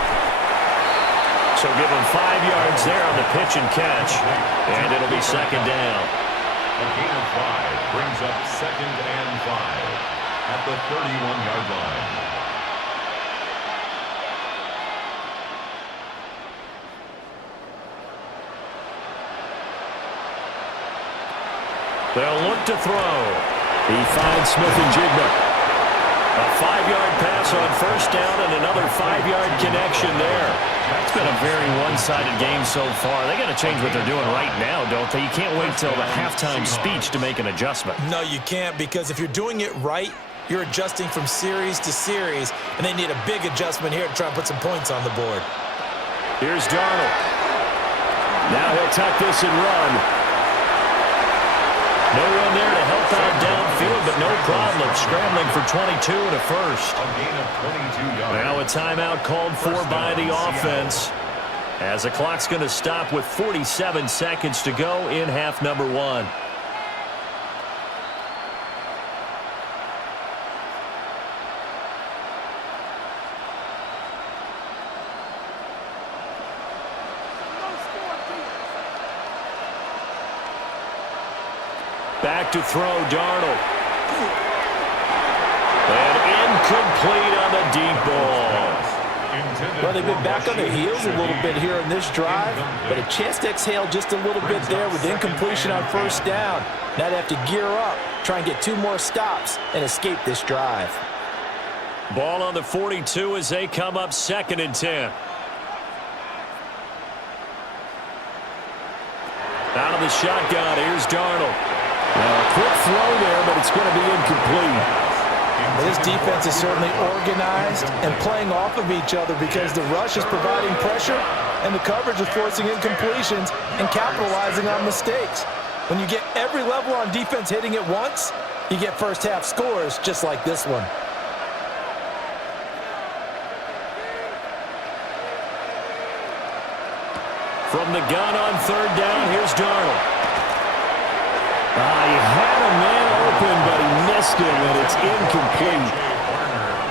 So give him 5 yards there on the pitch and catch, and it'll be second down. A gain of 5 brings up second and 5 at the 31-yard line. They'll look to throw. He finds Smith-Njigba. A 5-yard pass on first down and another 5-yard connection there. It's been a very one-sided game so far. They got to change what they're doing right now, don't they? You can't wait till the halftime speech to make an adjustment. No, you can't, because if you're doing it right, you're adjusting from series to series, and they need a big adjustment here to try and put some points on the board. Here's Darnold. Now he'll tuck this and run. No one there to help out downfield, but no problem. Scrambling for 22 and a first. A gain of 22 yards. Now a timeout called for by the offense, as the clock's going to stop with 47 seconds to go in half number 1. Back to throw, Darnold. And incomplete on the deep ball. Well, they've been back on their heels a little bit here in this drive, but a chance to exhale just a little bit there with incompletion on first down. Now they have to gear up, try and get 2 more stops, and escape this drive. Ball on the 42 as they come up second and 10. Out of the shotgun, here's Darnold. Well, a quick throw there, but it's going to be incomplete. Well, this defense is certainly organized and playing off of each other because the rush is providing pressure and the coverage is forcing incompletions and capitalizing on mistakes. When you get every level on defense hitting at once, you get first half scores just like this one. From the gun on third down, here's Darnold. He had a man open, but he missed him, and it's incomplete.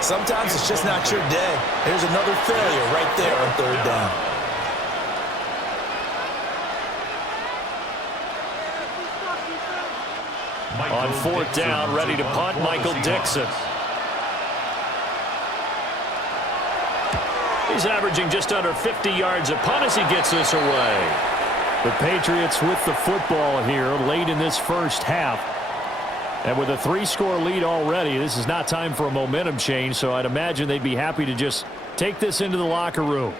Sometimes it's just not your day. Here's another failure right there on third down. On fourth down, ready to punt, Michael Dixon. He's averaging just under 50 yards a punt as he gets this away. The Patriots with the football here late in this first half. And with a 3-score lead already, this is not time for a momentum change, so I'd imagine they'd be happy to just take this into the locker room.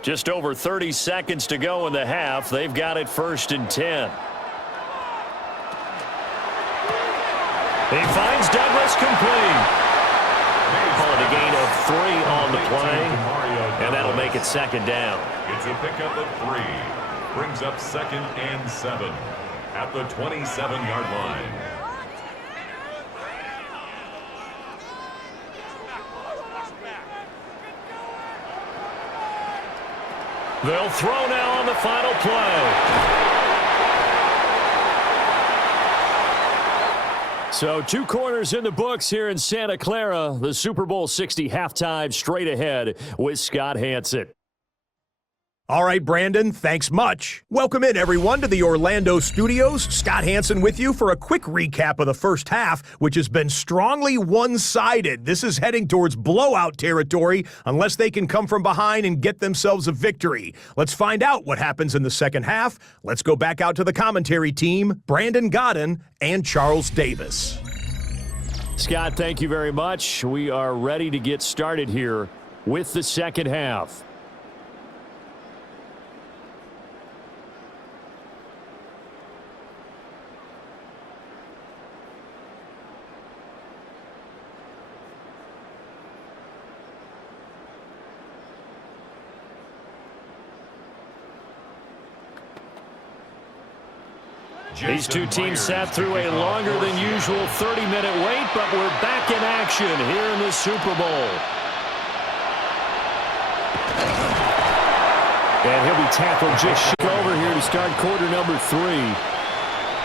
Just over 30 seconds to go in the half. They've got it first and 10. He finds Douglas complete. Call it a gain of 3 on the play, and that'll make it second down. It's a pickup of 3. Brings up second and 7 at the 27-yard line. They'll throw now on the final play. So 2 corners in the books here in Santa Clara. The Super Bowl 60 halftime straight ahead with Scott Hansen. All right, Brandon, thanks much. Welcome in, everyone, to the Orlando studios. Scott Hansen with you for a quick recap of the first half, which has been strongly one-sided. This is heading towards blowout territory unless they can come from behind and get themselves a victory. Let's find out what happens in the second half. Let's go back out to the commentary team, Brandon Godden and Charles Davis. Scott, thank you very much. We are ready to get started here with the second half. These two teams sat through a longer than usual 30-minute wait, but we're back in action here in the Super Bowl. And he'll be tackled just over here to start quarter number 3.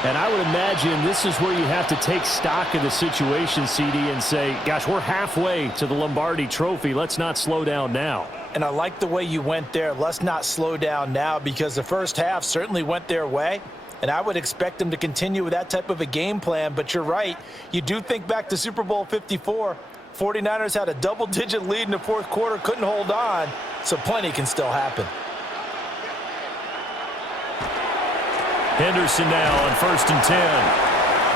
And I would imagine this is where you have to take stock of the situation, CD, and say, gosh, we're halfway to the Lombardi Trophy. Let's not slow down now. And I like the way you went there. Let's not slow down now, because the first half certainly went their way. And I would expect them to continue with that type of a game plan. But you're right. You do think back to Super Bowl 54. 49ers had a double-digit lead in the fourth quarter, couldn't hold on. So plenty can still happen. Henderson now on 1st and 10.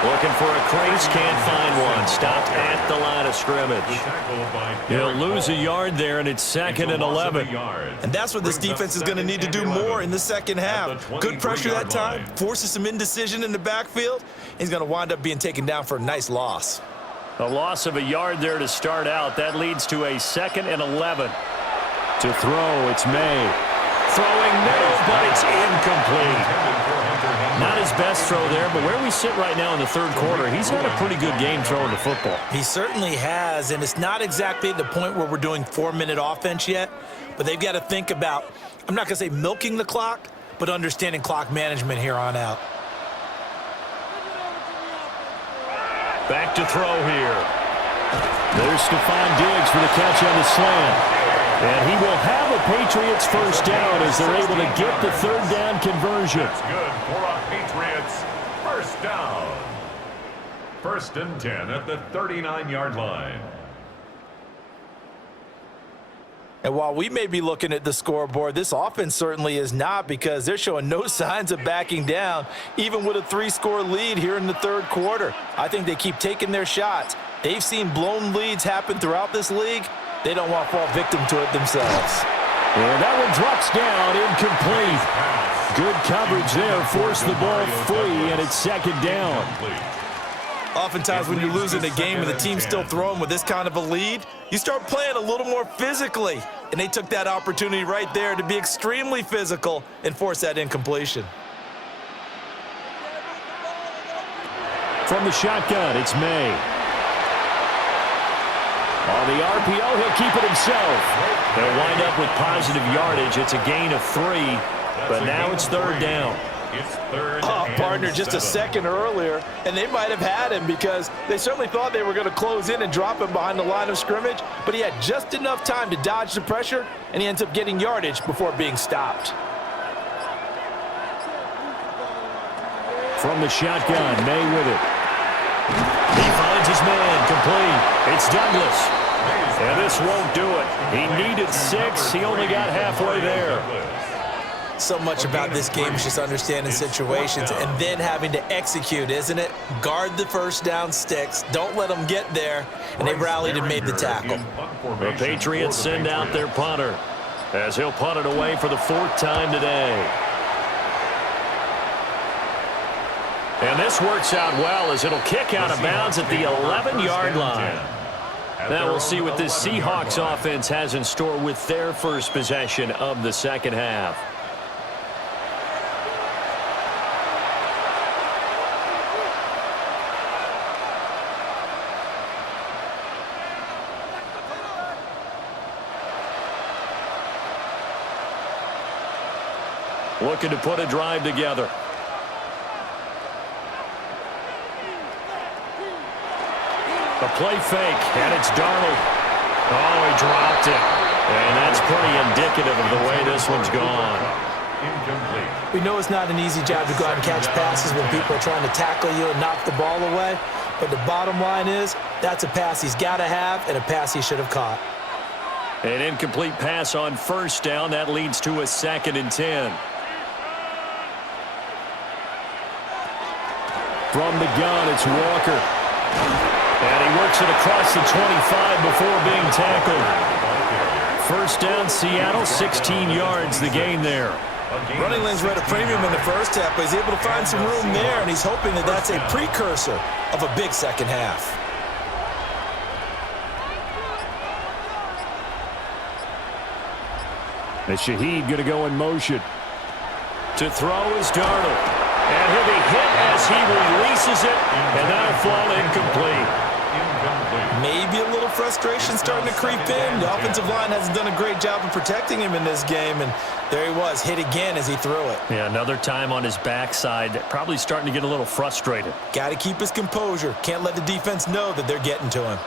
Looking for a crease, can't find one. Stopped at the line of scrimmage. He'll lose a yard there, and it's 2nd and 11. And that's what this defense is going to need to do more in the second half. Good pressure that time, forces some indecision in the backfield. He's going to wind up being taken down for a nice loss. A loss of a yard there to start out. That leads to a 2nd and 11. To throw, it's Maye. Throwing no, but it's incomplete. Not his best throw there, but where we sit right now in the third quarter, he's had a pretty good game throwing the football. He certainly has, and it's not exactly at the point where we're doing 4-minute offense yet, but they've got to think about, I'm not going to say milking the clock, but understanding clock management here on out. Back to throw here. There's Stephon Diggs for the catch on the slant. And he will have a Patriots first down as they're able to get the third down conversion. That's good for a Patriots first down. 1st and 10 at the 39-yard line. And while we may be looking at the scoreboard, this offense certainly is not, because they're showing no signs of backing down, even with a 3-score lead here in the third quarter. I think they keep taking their shots. They've seen blown leads happen throughout this league. They don't want to fall victim to it themselves. And that one drops down, incomplete. Good coverage there, forced the ball free, and it's 2nd down. Oftentimes when you're losing a game and the team's still throwing with this kind of a lead, you start playing a little more physically. And they took that opportunity right there to be extremely physical and force that incompletion. From the shotgun, it's Maye. On the RPO, he'll keep it himself. They'll wind up with positive yardage. It's a gain of 3, but now it's 3rd down. It's 3rd Partner, just a second earlier, and they might have had him, because they certainly thought they were going to close in and drop him behind the line of scrimmage, but he had just enough time to dodge the pressure, and he ends up getting yardage before being stopped. From the shotgun, Maye with it. He finds his man, complete. It's Douglas. And this won't do it. He needed 6. He only got halfway there. So much about this game is just understanding situations and then having to execute, isn't it? Guard the first down sticks. Don't let them get there. And they rallied and made the tackle. The Patriots send out their punter as he'll punt it away for the 4th time today. And this works out well as it'll kick out of bounds at the 11-yard line. Now we'll see what this Seahawks offense has in store with their first possession of the second half. Looking to put a drive together. A play fake, and it's Darnold. Oh, he dropped it. And that's pretty indicative of the way this one's gone. Incomplete. We know it's not an easy job to go out and catch passes when people are trying to tackle you and knock the ball away. But the bottom line is, that's a pass he's got to have and a pass he should have caught. An incomplete pass on first down. That leads to a 2nd and 10. From the gun, it's Walker. And he works it across the 25 before being tackled. First down, Seattle, 16 yards the gain there. Running lanes were at a premium in the first half, but he's able to find some room there, and he's hoping that that's a precursor of a big second half. And Shaheed going to go in motion. To throw is Darnold. And he'll be hit as he releases it, and that'll fall incomplete. Maybe a little frustration starting to creep in. The offensive line hasn't done a great job of protecting him in this game, and there he was, hit again as he threw it. Yeah, another time on his backside, probably starting to get a little frustrated. Got to keep his composure. Can't let the defense know that they're getting to him.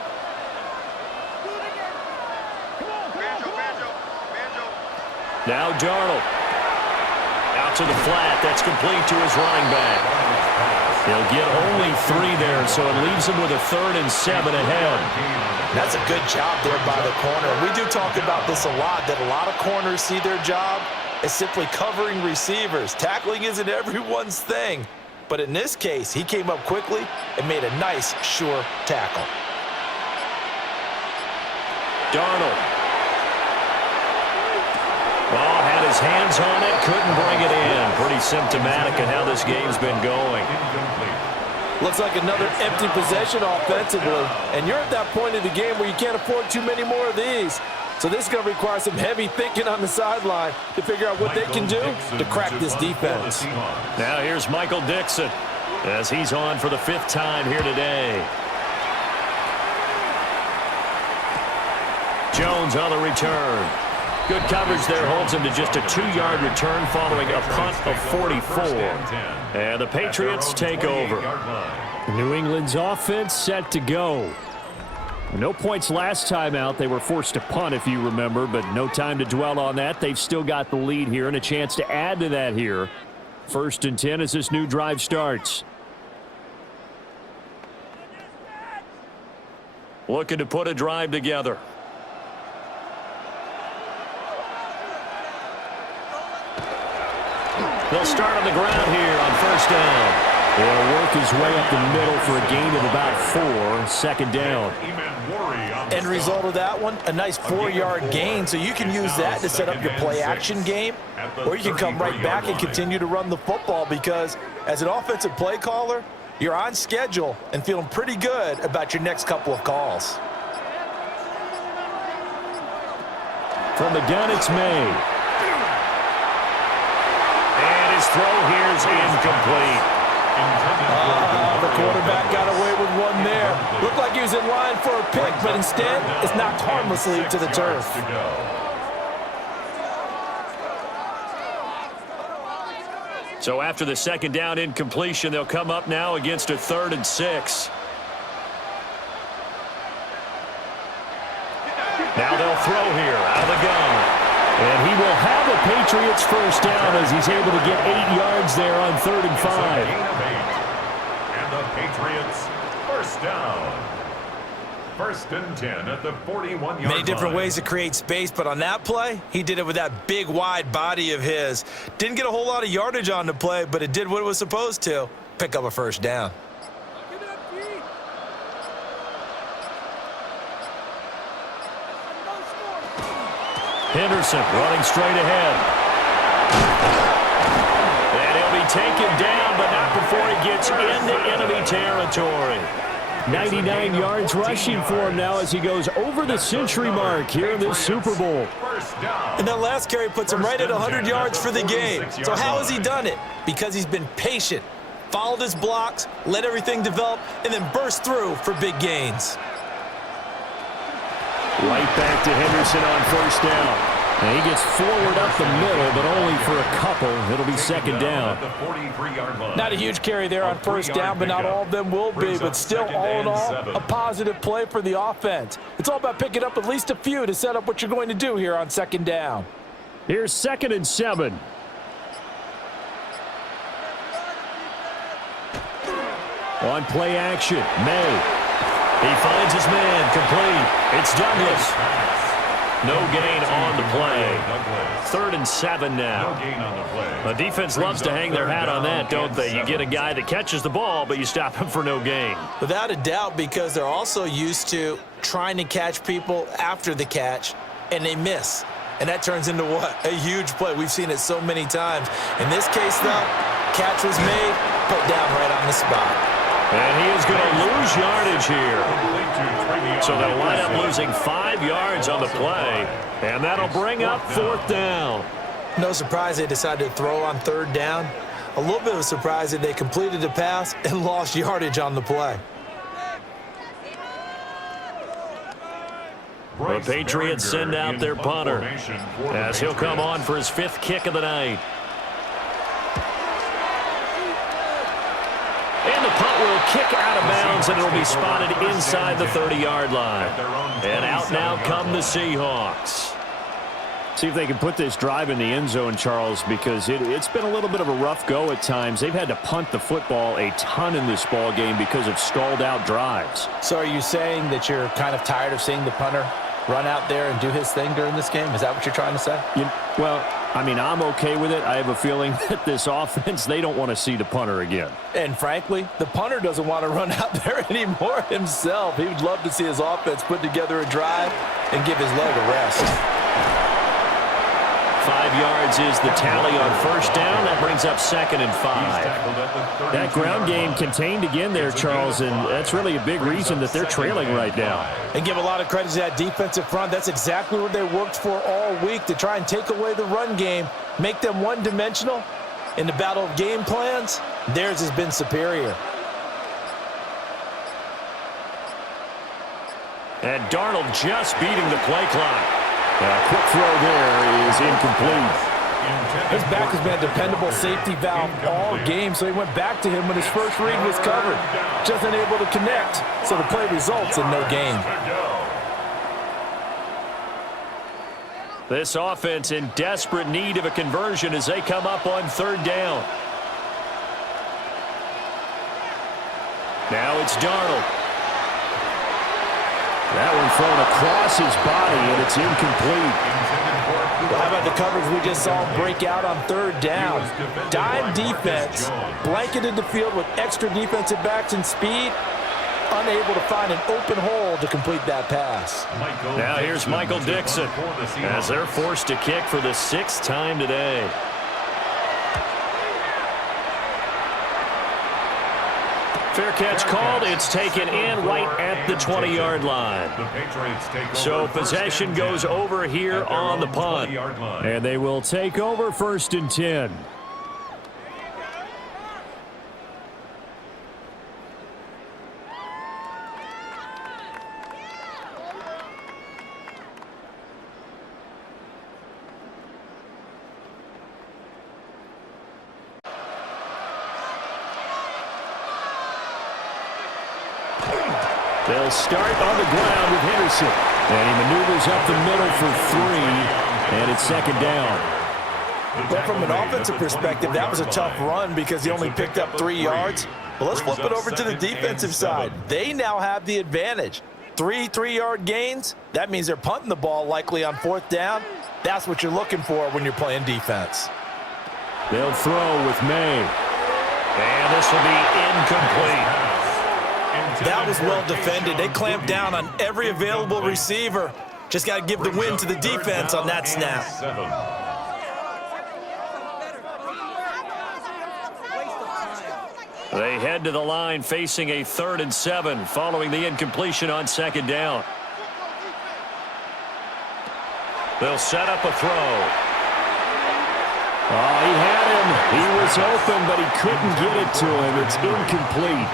Now Darnold. Out to the flat. That's complete to his running back. He'll get only 3 there, so it leaves him with a 3rd and 7 ahead. That's a good job there by the corner. We do talk about this a lot, that a lot of corners see their job as simply covering receivers. Tackling isn't everyone's thing. But in this case, he came up quickly and made a nice, sure tackle. Darnold. Oh, had his hands on it, couldn't bring it in. Pretty symptomatic of how this game's been going. Looks like another empty possession offensively. And you're at that point in the game where you can't afford too many more of these. So this is going to require some heavy thinking on the sideline to figure out what they can do to crack this defense. Now here's Michael Dixon as he's on for the 5th time here today. Jones on the return. Good coverage there, holds him to just a 2-yard return following a punt of 44. And the Patriots take over. New England's offense set to go. No points last time out. They were forced to punt, if you remember, but no time to dwell on that. They've still got the lead here and a chance to add to that here. 1st and 10 as this new drive starts. Looking to put a drive together. They'll start on the ground here on 1st down. He'll work his way up the middle for a gain of about 4. 2nd down. End result of that one, a nice 4-yard gain, so you can use that to set up your play-action game, or you can come right back and continue to run the football because as an offensive play caller, you're on schedule and feeling pretty good about your next couple of calls. From the gun, it's Maye. And his throw here is incomplete. The quarterback got away with one there. Looked like he was in line for a pick, but instead it's knocked harmlessly to the turf. So after the 2nd down incompletion, they'll come up now against a 3rd and 6. Now they'll throw here out of the gun. And he will have a Patriots 1st down as he's able to get 8 yards there on 3rd and 5. And the Patriots 1st down. 1st and 10 at the 41-yard line. Many different ways to create space, but on that play, he did it with that big, wide body of his. Didn't get a whole lot of yardage on the play, but it did what it was supposed to, pick up a 1st down. Henderson running straight ahead. And he'll be taken down, but not before he gets into enemy territory. 99 yards rushing for him now as he goes over the century mark here in this Super Bowl. And that last carry puts him right at 100 yards for the game. So how has he done it? Because he's been patient, followed his blocks, let everything develop, and then burst through for big gains. Right back to Henderson on 1st down. And he gets forward up the middle, but only for a couple. It'll be second down. Not a huge carry there on first down, but not all of them will be. But still, all in all, a positive play for the offense. It's all about picking up at least a few to set up what you're going to do here on second down. Here's 2nd and 7. On play action, Maye. He finds his man, complete. It's Douglas. No gain on the play. 3rd and 7 now. No gain on the play. The defense loves to hang their hat on that, don't they? You get a guy that catches the ball, but you stop him for no gain. Without a doubt, because they're also used to trying to catch people after the catch, and they miss. And that turns into what? A huge play. We've seen it so many times. In this case, though, catch was made, put down right on the spot. And he is going to lose yardage here. So they'll wind up losing 5 yards on the play, and that'll bring up 4th down. No surprise they decided to throw on 3rd down. A little bit of a surprise that they completed the pass and lost yardage on the play. The Patriots send out their punter as he'll come on for his 5th kick of the night. And the punt will kick out of bounds, and it'll be spotted inside the 30-yard line. And out now come the Seahawks. See if they can put this drive in the end zone, Charles, because it's been a little bit of a rough go at times. They've had to punt the football a ton in this ball game because of stalled-out drives. So are you saying that you're kind of tired of seeing the punter run out there and do his thing during this game? Is that what you're trying to say? Well, I mean, I'm okay with it. I have a feeling that this offense, they don't want to see the punter again. And frankly, the punter doesn't want to run out there anymore himself. He would love to see his offense put together a drive and give his leg a rest. 5 yards is the tally on first down. That brings up 2nd and 5. That ground game contained again there, Charles, and that's really a big reason that they're trailing right now. And give a lot of credit to that defensive front. That's exactly what they worked for all week, to try and take away the run game, make them one-dimensional. In the battle of game plans, theirs has been superior. And Darnold just beating the play clock. A quick throw there is incomplete. His back has been a dependable safety valve all game, so he went back to him when his first read was covered. Just unable to connect, so the play results in no gain. This offense in desperate need of a conversion as they come up on 3rd down. Now it's Darnold. That one thrown across his body, and it's incomplete. Well, how about the coverage we just saw break out on 3rd down? Dime defense, blanketed the field with extra defensive backs and speed, unable to find an open hole to complete that pass. Now here's Michael Dixon as they're forced to kick for the 6th time today. Fair catch called. It's taken in right at the 20-yard line. So possession goes over here on the punt. And they will take over 1st and 10. They'll start on the ground with Henderson. And he maneuvers up the middle for 3, and it's 2nd down. But from an offensive perspective, that was a tough run because he only picked up 3 yards. But let's flip it over to the defensive side. They now have the advantage. 3 3-yard gains, that means they're punting the ball likely on 4th down. That's what you're looking for when you're playing defense. They'll throw with Maye. And this will be incomplete. That was well defended. They clamped down on every available receiver. Just got to give the win to the defense on that snap. They head to the line facing a 3rd and 7 following the incompletion on 2nd down. They'll set up a throw. Oh, he had him. He was open, but he couldn't get it to him. It's incomplete.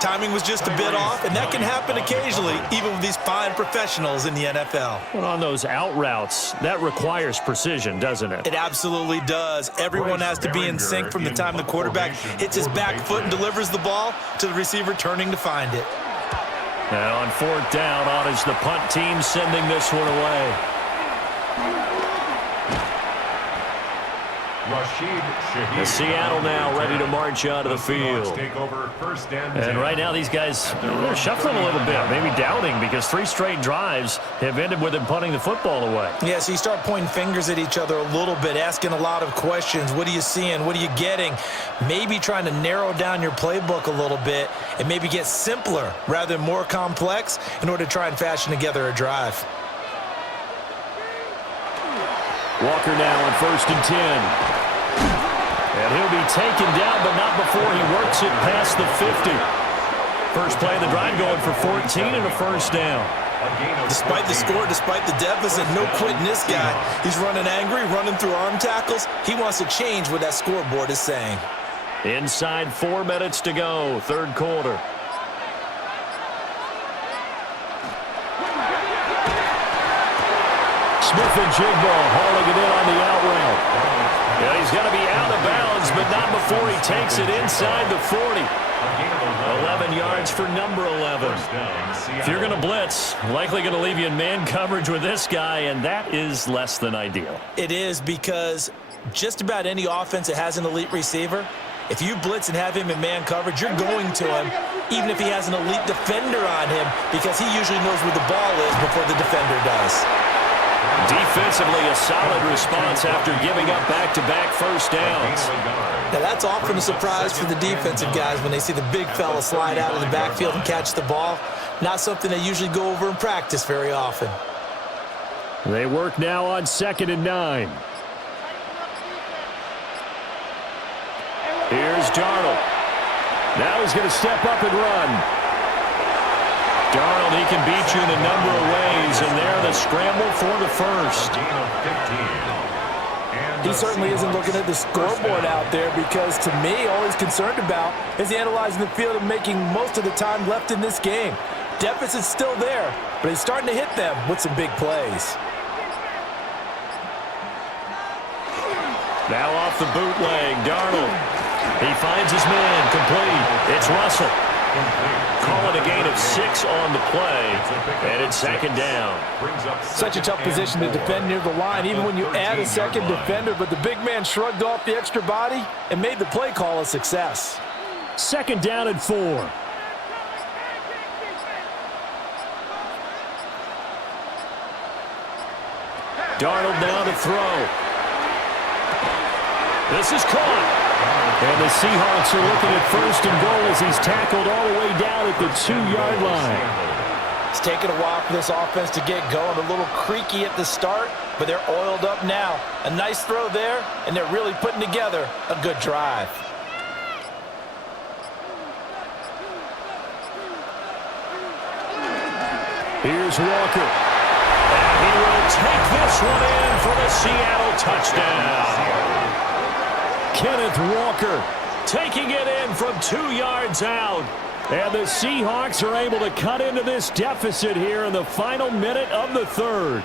Timing was just a bit off, and that can happen occasionally, even with these fine professionals in the NFL. But on those out routes, that requires precision, doesn't it? It absolutely does. Everyone has to be in sync from the time the quarterback hits his back foot and delivers the ball to the receiver turning to find it. And on fourth down, on is the punt team sending this one away. And Seattle now ready to march out of the field. And right now these guys, they're shuffling a little bit, maybe doubting, because 3 straight drives have ended with them punting the football away. Yeah, so you start pointing fingers at each other a little bit, asking a lot of questions. What are you seeing? What are you getting? Maybe trying to narrow down your playbook a little bit and maybe get simpler rather than more complex in order to try and fashion together a drive. Walker now on 1st and 10. And he'll be taken down, but not before he works it past the 50. First play of the drive going for 14 and a first down. Despite the score, despite the deficit, no quitting this guy. He's running angry, running through arm tackles. He wants to change what that scoreboard is saying. Inside 4 minutes to go, third quarter. Smith and Jigba hauling it in on the out route. And he's going to be out of bounds, but not before he takes it inside the 40. 11 yards for number 11. If you're going to blitz, likely going to leave you in man coverage with this guy, and that is less than ideal. It is, because just about any offense that has an elite receiver, if you blitz and have him in man coverage, you're going to him, even if he has an elite defender on him, because he usually knows where the ball is before the defender does. Defensively, a solid response after giving up back-to-back first downs. Now, that's often a surprise for the defensive guys when they see the big fella slide out of the backfield and catch the ball. Not something they usually go over in practice very often. They work now on 2nd and 9. Here's Darnold. Now he's going to step up and run. Darnold, he can beat you in a number of ways, and there the scramble for the first. He certainly isn't looking at the scoreboard out there, because to me, all he's concerned about is analyzing the field and making most of the time left in this game. Deficit's still there, but he's starting to hit them with some big plays. Now off the bootleg, Darnold. He finds his man, complete. It's Russell. Call it a gain of 6 on the play, and it's 2nd down. Such a tough position to defend near the line, even when you add a second defender, but the big man shrugged off the extra body and made the play call a success. 2nd down and 4. Darnold now to throw. This is caught. And the Seahawks are looking at 1st and goal as he's tackled all the way down at the 2-yard line. It's taken a while for this offense to get going. A little creaky at the start, but they're oiled up now. A nice throw there, and they're really putting together a good drive. Here's Walker. And he will take this one in for the Seattle touchdown. Kenneth Walker taking it in from 2 yards out. And the Seahawks are able to cut into this deficit here in the final minute of the 3rd.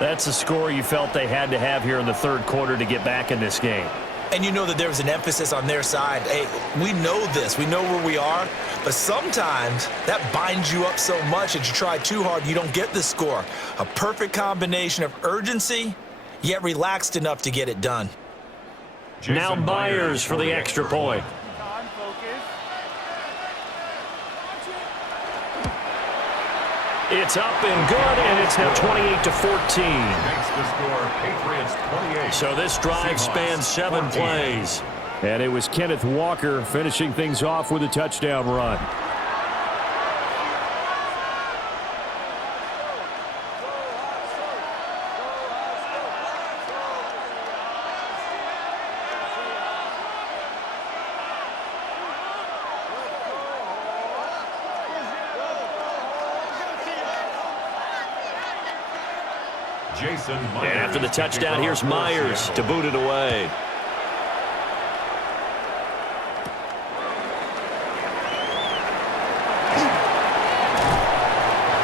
That's a score you felt they had to have here in the 3rd quarter to get back in this game. And you know that there was an emphasis on their side. Hey, we know this. We know where we are. But sometimes that binds you up so much that you try too hard, you don't get the score. A perfect combination of urgency, yet relaxed enough to get it done. Now Myers for the extra point. It's up and good, and it's now 28-14. So this drive spans 7 plays. And it was Kenneth Walker finishing things off with a touchdown run. And after the touchdown, here's Myers to boot it away.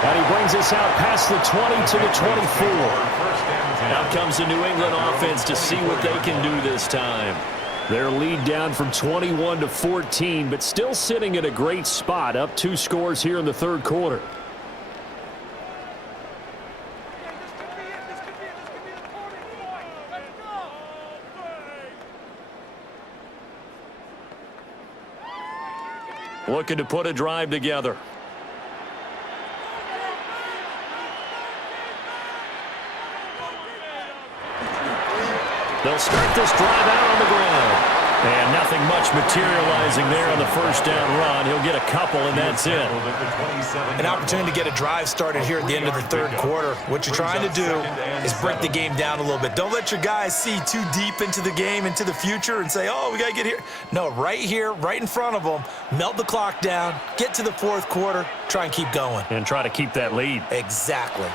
And he brings us out past the 20 to the 24. Out comes the New England offense to see what they can do this time. Their lead down from 21 to 14, but still sitting at a great spot, up 2 scores here in the third quarter. Looking to put a drive together. They'll start this drive out on the ground. And nothing much materializing there on the first down run. He'll get a couple, and that's it. An opportunity to get a drive started here at the end of the third quarter. What you're trying to do is break the game down a little bit. Don't let your guys see too deep into the game, into the future, and say, oh, we got to get here. No, right here, right in front of them, melt the clock down, get to the fourth quarter, try and keep going. And try to keep that lead. Exactly.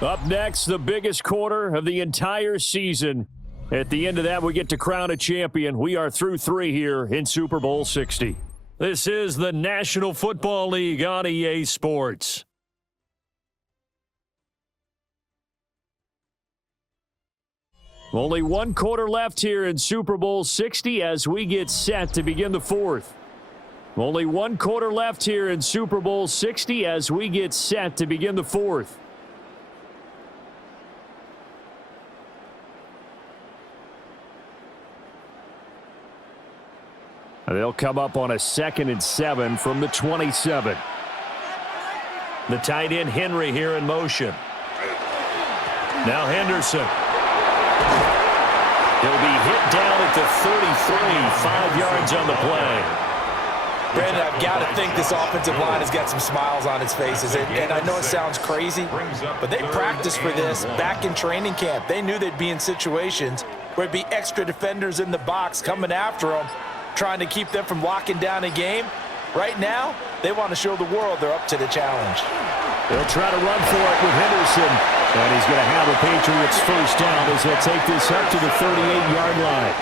Up next, the biggest quarter of the entire season. At the end of that, we get to crown a champion. We are through 3 here in Super Bowl 60. This is the National Football League on EA Sports. Only 1 quarter left here in Super Bowl 60 as we get set to begin the fourth. Only 1 quarter left here in Super Bowl 60 as we get set to begin the fourth. They'll come up on a 2nd and 7 from the 27. The tight end Henry here in motion. Now Henderson. He'll be hit down at the 33, 5 yards on the play. Brandon, I've got to think this offensive line has got some smiles on its faces. And I know it sounds crazy, but they practiced for this back in training camp. They knew they'd be in situations where it'd be extra defenders in the box coming after them, trying to keep them from locking down a game. Right now, they want to show the world they're up to the challenge. They'll try to run for it with Henderson. And he's going to have the Patriots first down as they'll take this up to the 38-yard line.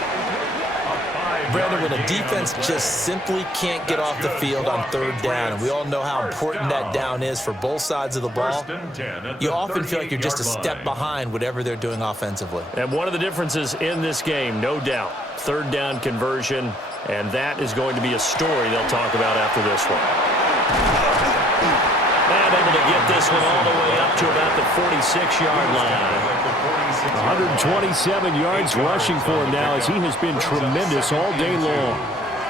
Brandon, when a defense just simply can't get off the field on third down, and we all know how important that down is for both sides of the ball, you often feel like you're just a step behind whatever they're doing offensively. And one of the differences in this game, no doubt, third down conversion, and that is going to be a story they'll talk about after this one. And able to get this one all the way up to about the 46-yard line. 127 yards rushing for him now as he has been tremendous all day long.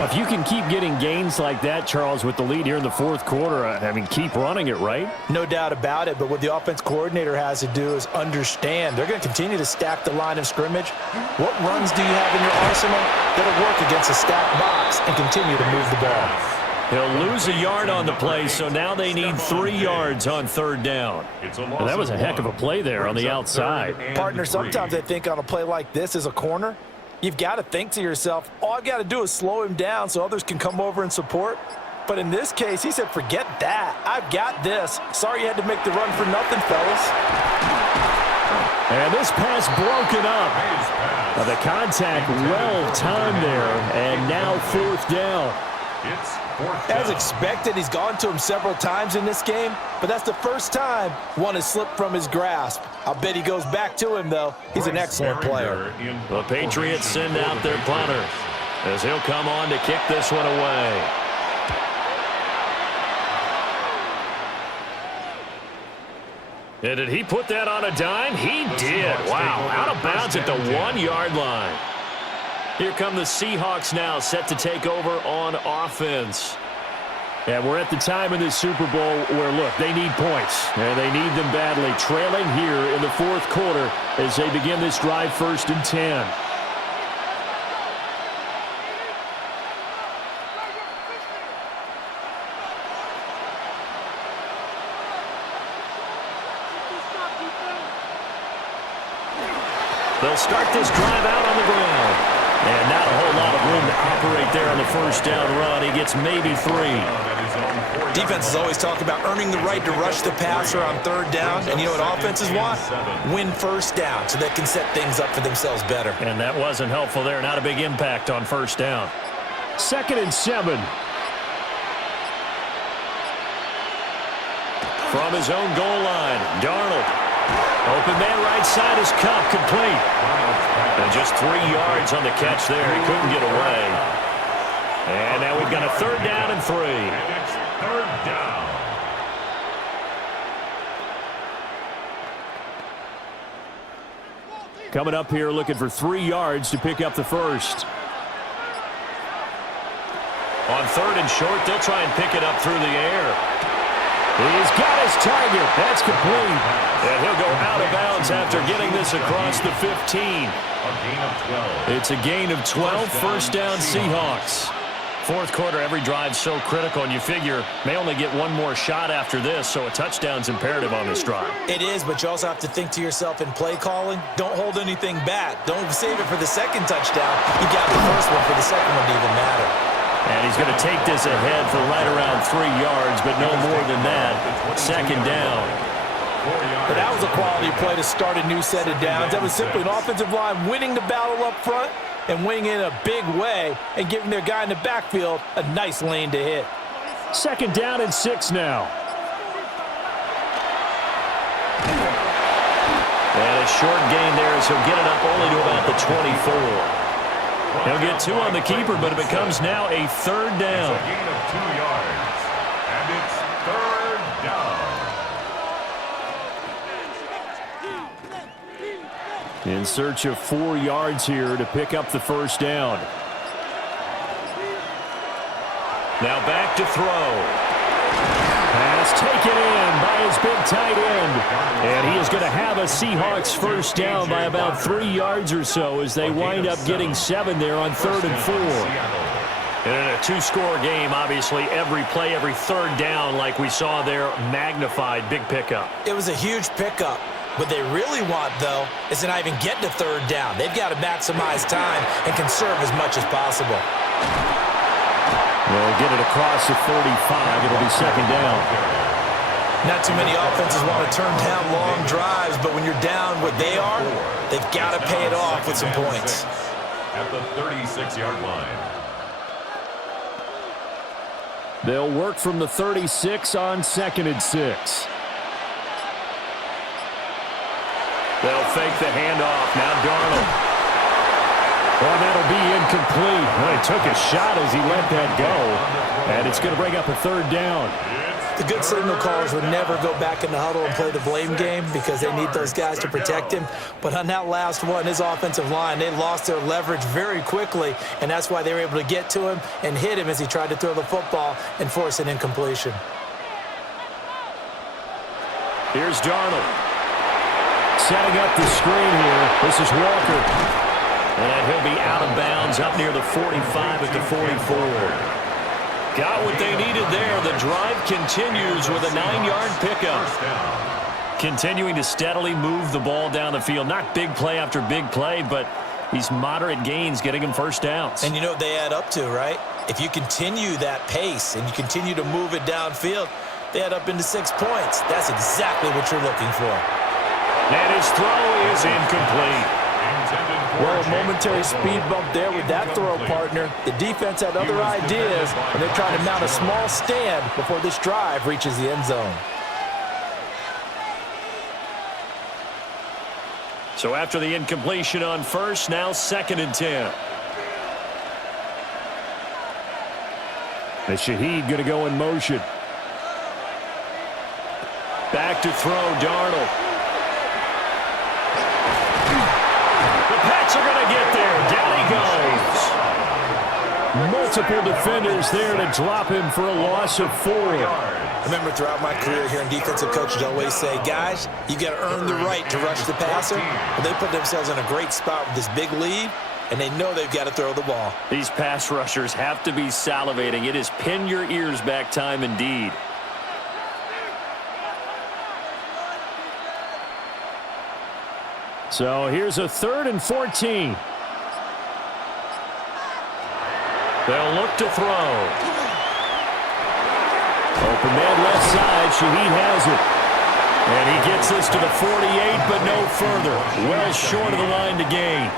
If you can keep getting gains like that, Charles, with the lead here in the fourth quarter, I mean, keep running it, right? No doubt about it, but what the offense coordinator has to do is understand they're going to continue to stack the line of scrimmage. What runs do you have in your arsenal that'll work against a stacked box and continue to move the ball? He'll lose a yard on the play, so now they need 3 yards on third down. And that was a heck of a play there on the outside. Partner, sometimes I think on a play like this as a corner, you've got to think to yourself, all I've got to do is slow him down so others can come over and support. But in this case, he said, forget that. I've got this. Sorry you had to make the run for nothing, fellas. And this pass broken up. The contact well timed there, and now fourth down. As expected, he's gone to him several times in this game, but that's the first time one has slipped from his grasp. I'll bet he goes back to him, though. He's an excellent player. The Patriots send out their punter as he'll come on to kick this one away. And did he put that on a dime? He did. Wow, out of bounds at the 1-yard line. Here come the Seahawks now, set to take over on offense. And we're at the time in this Super Bowl where, look, they need points, and they need them badly. Trailing here in the fourth quarter as they begin this drive 1st and 10. They'll start this drive out on the ground. And not a whole lot of room to operate there on the first down run. He gets maybe 3. Defenses always talk about earning the right to rush the passer on third down. And you know what offenses want? Win first down so they can set things up for themselves better. And that wasn't helpful there. Not a big impact on first down. 2nd and 7. From his own goal line, Darnold. Open man right side is Cup, complete. And just 3 yards on the catch there. He couldn't get away. And now we've got a 3rd down and 3. And it's 3rd down. Coming up here looking for 3 yards to pick up the first. On 3rd and short, they'll try and pick it up through the air. He's got his target. That's complete. And he'll go out of bounds after getting this across the 15. A gain of 12. It's a gain of 12, first down Seahawks. Fourth quarter, every drive so critical, and you figure may only get one more shot after this, so a touchdown's imperative on this drive. It is, but you also have to think to yourself in play calling, don't hold anything back. Don't save it for the second touchdown. You got the first one for the second one to even matter. And he's going to take this ahead for right around 3 yards, but no more than that. Second down. But that was a quality play to start a new set of downs. That was simply an offensive line winning the battle up front and winning in a big way and giving their guy in the backfield a nice lane to hit. Second down and 6 now. And a short gain there as he'll get it up only to about the 24. He'll get 2 on the keeper, but it becomes now a 3rd down. It's a gain of 2 yards. And it's 3rd down. In search of 4 yards here to pick up the first down. Now back to throw. Pass taken in by his big tight end. And he is going to have a Seahawks first down by about 3 yards or so as they wind up getting 7 there on 3rd and 4. And in a 2-score game, obviously, every play, every 3rd down, like we saw there, magnified, big pickup. It was a huge pickup. What they really want, though, is to not even get to 3rd down. They've got to maximize time and conserve as much as possible. They'll get it across the 45. It'll be second down. Not too many offenses want to turn down long drives, but when you're down what they are, they've got to pay it off with some points. At the 36-yard line. They'll work from the 36 on 2nd and 6. They'll fake the handoff. Now Darnold. Well, that'll be incomplete. Well, he took a shot as he let that go. And it's going to bring up a 3rd down. The good signal callers would never go back in the huddle and play the blame game because they need those guys to protect him. But on that last one, his offensive line, they lost their leverage very quickly, and that's why they were able to get to him and hit him as he tried to throw the football and force an incompletion. Here's Darnold. Setting up the screen here. This is Walker. And he'll be out of bounds up near the 45 at the 44. Got what they needed there. The drive continues with a 9-yard pickup. Continuing to steadily move the ball down the field. Not big play after big play, but these moderate gains getting him first downs. And you know what they add up to, right? If you continue that pace and you continue to move it downfield, they add up into 6 points. That's exactly what you're looking for. And his throw is incomplete. Well, a momentary speed bump there with that throw partner. The defense had other ideas, and they're trying to mount a small stand before this drive reaches the end zone. So after the incompletion on first, now 2nd and 10. The Shaheed going to go in motion. Back to throw, Darnold. Are going to get there. Down he goes. Multiple defenders there to drop him for a loss of 4. I remember throughout my career here in defensive coaches always say, guys, you got to earn the right to rush the passer. Well, they put themselves in a great spot with this big lead, and they know they've got to throw the ball. These pass rushers have to be salivating. It is pin your ears back time indeed. So here's a 3rd and 14. They'll look to throw. Open man left side. Shaheed has it. And he gets this to the 48, but no further. Well short of the line to gain.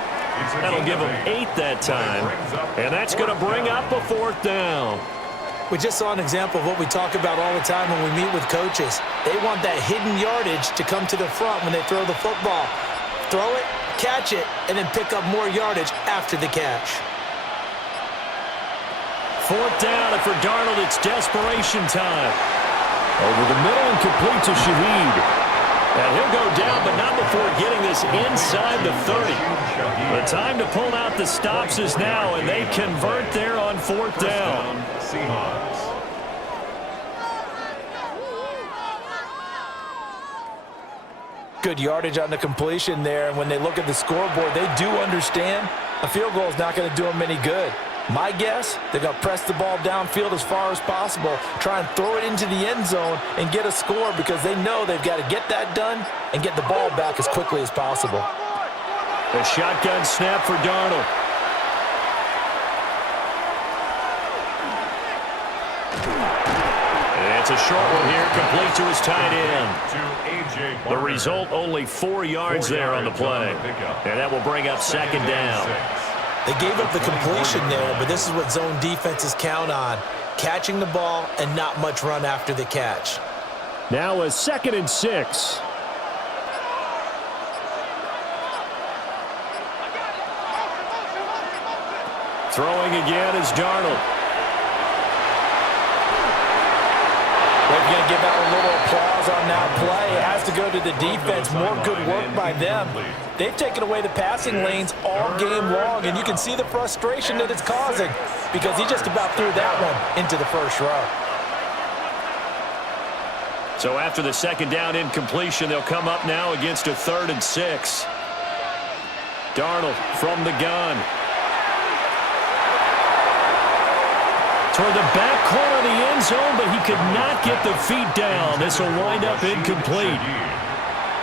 That'll give him 8 that time. And that's going to bring up a 4th down. We just saw an example of what we talk about all the time when we meet with coaches. They want that hidden yardage to come to the front when they throw the football. Throw it, catch it, and then pick up more yardage after the catch. 4th down, and for Darnold, it's desperation time. Over the middle and complete to Shaheed. And he'll go down, but not before getting this inside the 30. The time to pull out the stops is now, and they convert there on 4th down. Seahawks. Good yardage on the completion there, and when they look at the scoreboard, they do understand a field goal is not going to do them any good. My guess, they're going to press the ball downfield as far as possible, try and throw it into the end zone and get a score because they know they've got to get that done and get the ball back as quickly as possible. A shotgun snap for Darnold. It's a short one here, complete to his tight end. The result, only 4 yards there on the play. And that will bring up 2nd down. They gave up the completion there, but this is what zone defenses count on. Catching the ball and not much run after the catch. Now a 2nd and 6. Throwing again is Darnold. They're going to give out a little applause on that play. It has to go to the defense. More good work by them. They've taken away the passing lanes all game long, and you can see the frustration that it's causing because he just about threw that one into the first row. So after the 2nd down incompletion, they'll come up now against a 3rd and 6. Darnold from the gun. Toward the back corner of the end zone, but he could not get the feet down. This will wind up incomplete.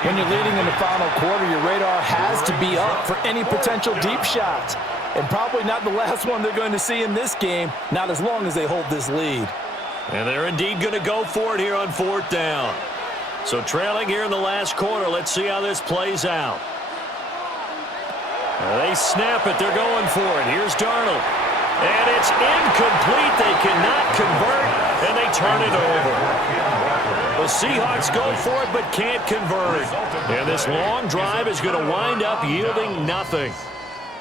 When you're leading in the final quarter, your radar has to be up for any potential deep shots. And probably not the last one they're going to see in this game, not as long as they hold this lead. And they're indeed going to go for it here on 4th down. So trailing here in the last quarter, let's see how this plays out. They snap it. They're going for it. Here's Darnold. And it's incomplete. They cannot convert, and they turn it over. The Seahawks go for it, but can't convert. And this long drive is going to wind up yielding nothing.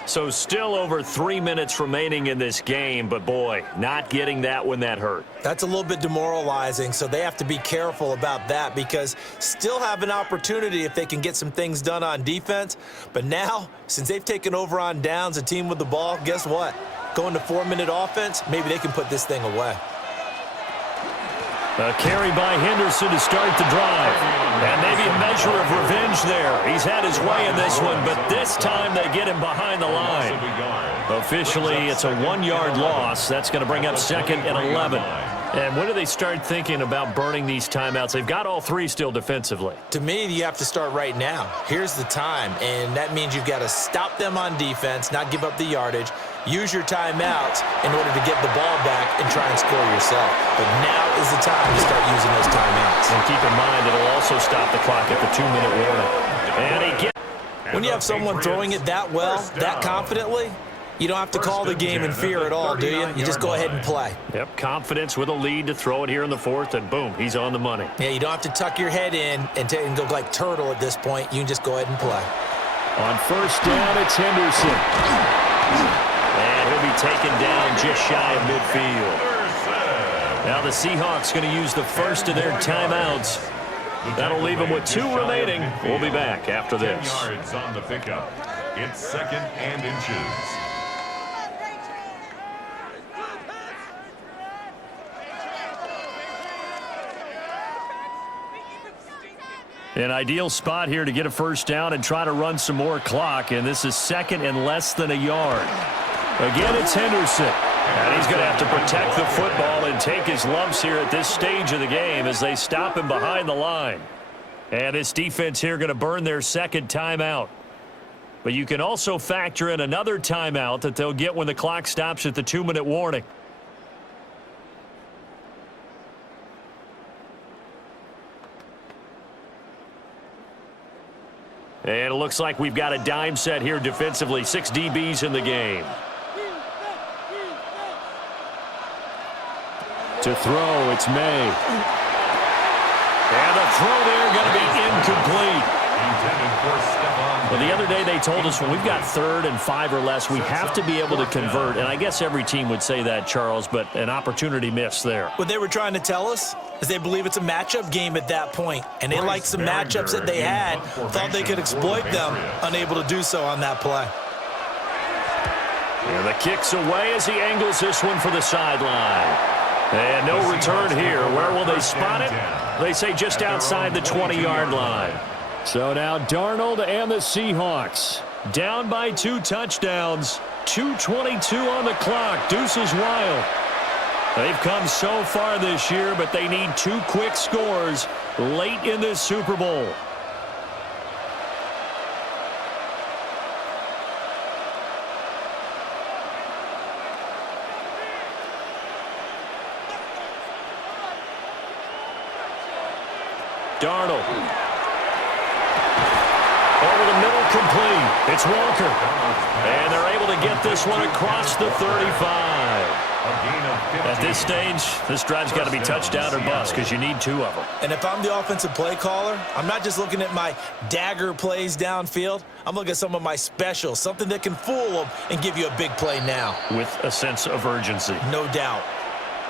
So still over 3 minutes remaining in this game, but boy, not getting that when that hurt. That's a little bit demoralizing, so they have to be careful about that because still have an opportunity if they can get some things done on defense. But now, since they've taken over on downs, a team with the ball, guess what? Going to 4-minute offense, maybe they can put this thing away. A carry by Henderson to start the drive. And maybe a measure of revenge there. He's had his way in this one, but this time they get him behind the line. Officially, it's a 1-yard loss. That's going to bring up 2nd and 11. And when do they start thinking about burning these timeouts? They've got all 3 still defensively. To me, you have to start right now. Here's the time, and that means you've got to stop them on defense, not give up the yardage, use your timeouts in order to get the ball back and try and score yourself. But now is the time to start using those timeouts. And keep in mind, it'll also stop the clock at the 2-minute warning. And he gets. When you have someone throwing it that well, that confidently, you don't have to call the game in fear at all, do you? You just go ahead and play. Yep, confidence with a lead to throw it here in the 4th, and boom, he's on the money. Yeah, you don't have to tuck your head in and go like turtle at this point. You can just go ahead and play. On 1st down, it's Henderson. And he'll be taken down just shy of midfield. Now the Seahawks going to use the first of their timeouts. That'll leave them with 2 remaining. We'll be back after this. 10 yards on the pickup. It's 2nd and inches. An ideal spot here to get a 1st down and try to run some more clock, and this is 2nd and less than a yard. Again, it's Henderson, and he's going to have to protect the football and take his lumps here at this stage of the game as they stop him behind the line. And this defense here going to burn their 2nd timeout. But you can also factor in another timeout that they'll get when the clock stops at the 2-minute warning. And it looks like we've got a dime set here defensively. 6 DBs in the game. To throw, it's Maye. And the throw there going to be incomplete. Well, the other day they told us when we've got 3rd and 5 or less, we have to be able to convert. And I guess every team would say that, Charles, but an opportunity missed there. What they were trying to tell us is they believe it's a matchup game at that point, and they liked some matchups that they had, thought they could exploit them, unable to do so on that play. And the kick's away as he angles this one for the sideline. And no return here. Where will they spot it? They say just outside the 20-yard line. So now Darnold and the Seahawks down by 2 touchdowns. 2:22 on the clock. Deuces wild. They've come so far this year, but they need 2 quick scores late in this Super Bowl. Darnold. Over the middle, complete. It's Walker. And they're able to get this one across the 35. At this stage, this drive's got to be touchdown or bust because you need 2 of them. And if I'm the offensive play caller, I'm not just looking at my dagger plays downfield. I'm looking at some of my specials, something that can fool them and give you a big play now. With a sense of urgency. No doubt.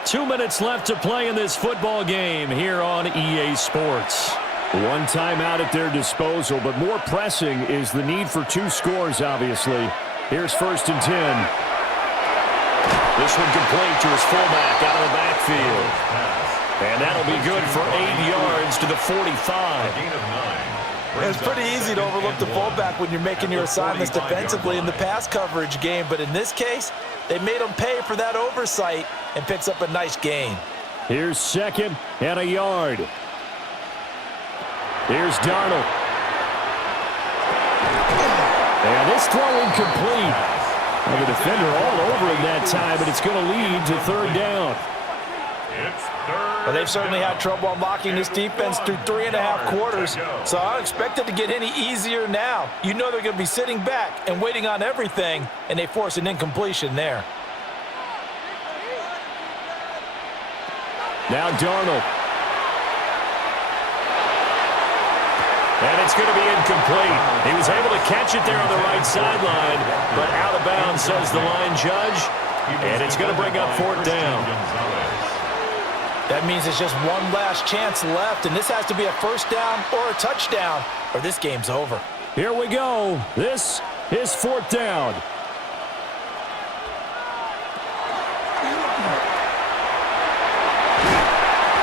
2 minutes left to play in this football game here on EA Sports. 1 timeout at their disposal, but more pressing is the need for 2 scores, obviously. Here's 1st and 10. This one complete to his fullback out of the backfield. And that'll be good for 8 yards to the 45. It's pretty easy to overlook the fullback when you're making your assignments defensively in the pass coverage game, but in this case, they made him pay for that oversight and picks up a nice gain. Here's 2nd and a yard. Here's Darnold. And this throw incomplete. And the defender all over him that time, but it's going to lead to 3rd down. Well, they've certainly had trouble unlocking this defense through 3.5 quarters, so I don't expect it to get any easier now. You know they're going to be sitting back and waiting on everything, and they force an incompletion there. Now Darnold. And it's going to be incomplete. He was able to catch it there on the right sideline, but out of bounds, says the line judge. And it's going to bring up 4th down. That means it's just one last chance left, and this has to be a 1st down or a touchdown, or this game's over. Here we go. This is 4th down.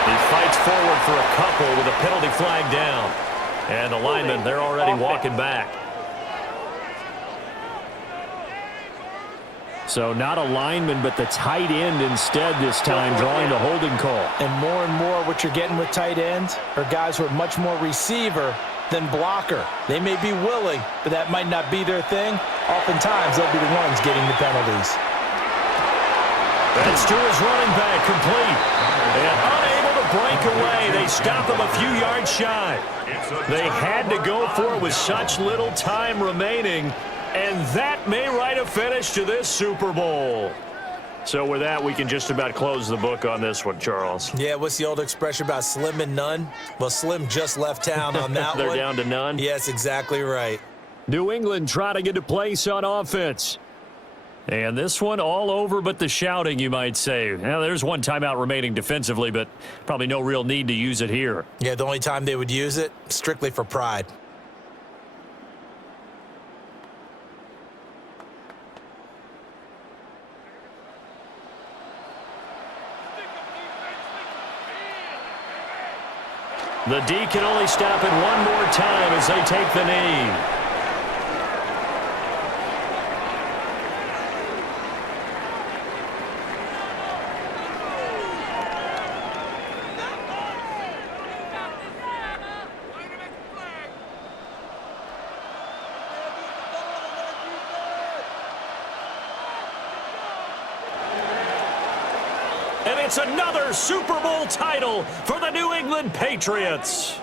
He fights forward for a couple with a penalty flag down. And the linemen, they're already walking back. So not a lineman, but the tight end instead this time, drawing the holding call. And more what you're getting with tight ends are guys who are much more receiver than blocker. They may be willing, but that might not be their thing. Oftentimes, they'll be the ones getting the penalties. That's to his running back, complete. And unable to break away. They stop him a few yards shy. They had to go for it with such little time remaining. And that may write a finish to this Super Bowl. So with that, we can just about close the book on this one, Charles. Yeah, what's the old expression about slim and none? Well, Slim just left town on that They're one. down to none? Yes, exactly right. New England trying to get a place on offense. And this one all over but the shouting, you might say. Now, there's 1 timeout remaining defensively, but probably no real need to use it here. Yeah, the only time they would use it, strictly for pride. The D can only stop it 1 more time as they take the knee. And it's another Super Bowl title for the New England Patriots.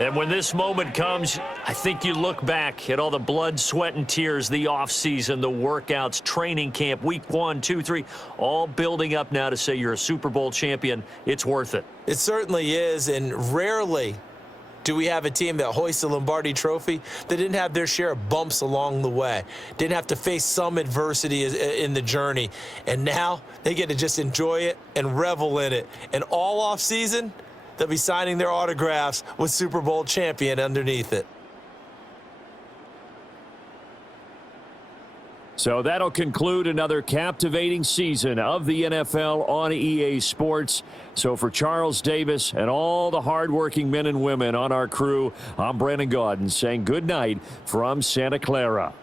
And when this moment comes, I think you look back at all the blood, sweat, and tears, the offseason, the workouts, training camp, week 1, 2, 3, all building up now to say you're a Super Bowl champion. It's worth it. It certainly is, and rarely do we have a team that hoists the Lombardi Trophy that didn't have their share of bumps along the way, didn't have to face some adversity in the journey, and now they get to just enjoy it and revel in it. And all offseason, they'll be signing their autographs with Super Bowl champion underneath it. So that'll conclude another captivating season of the NFL on EA Sports. So for Charles Davis and all the hardworking men and women on our crew, I'm Brandon Gaudin saying good night from Santa Clara.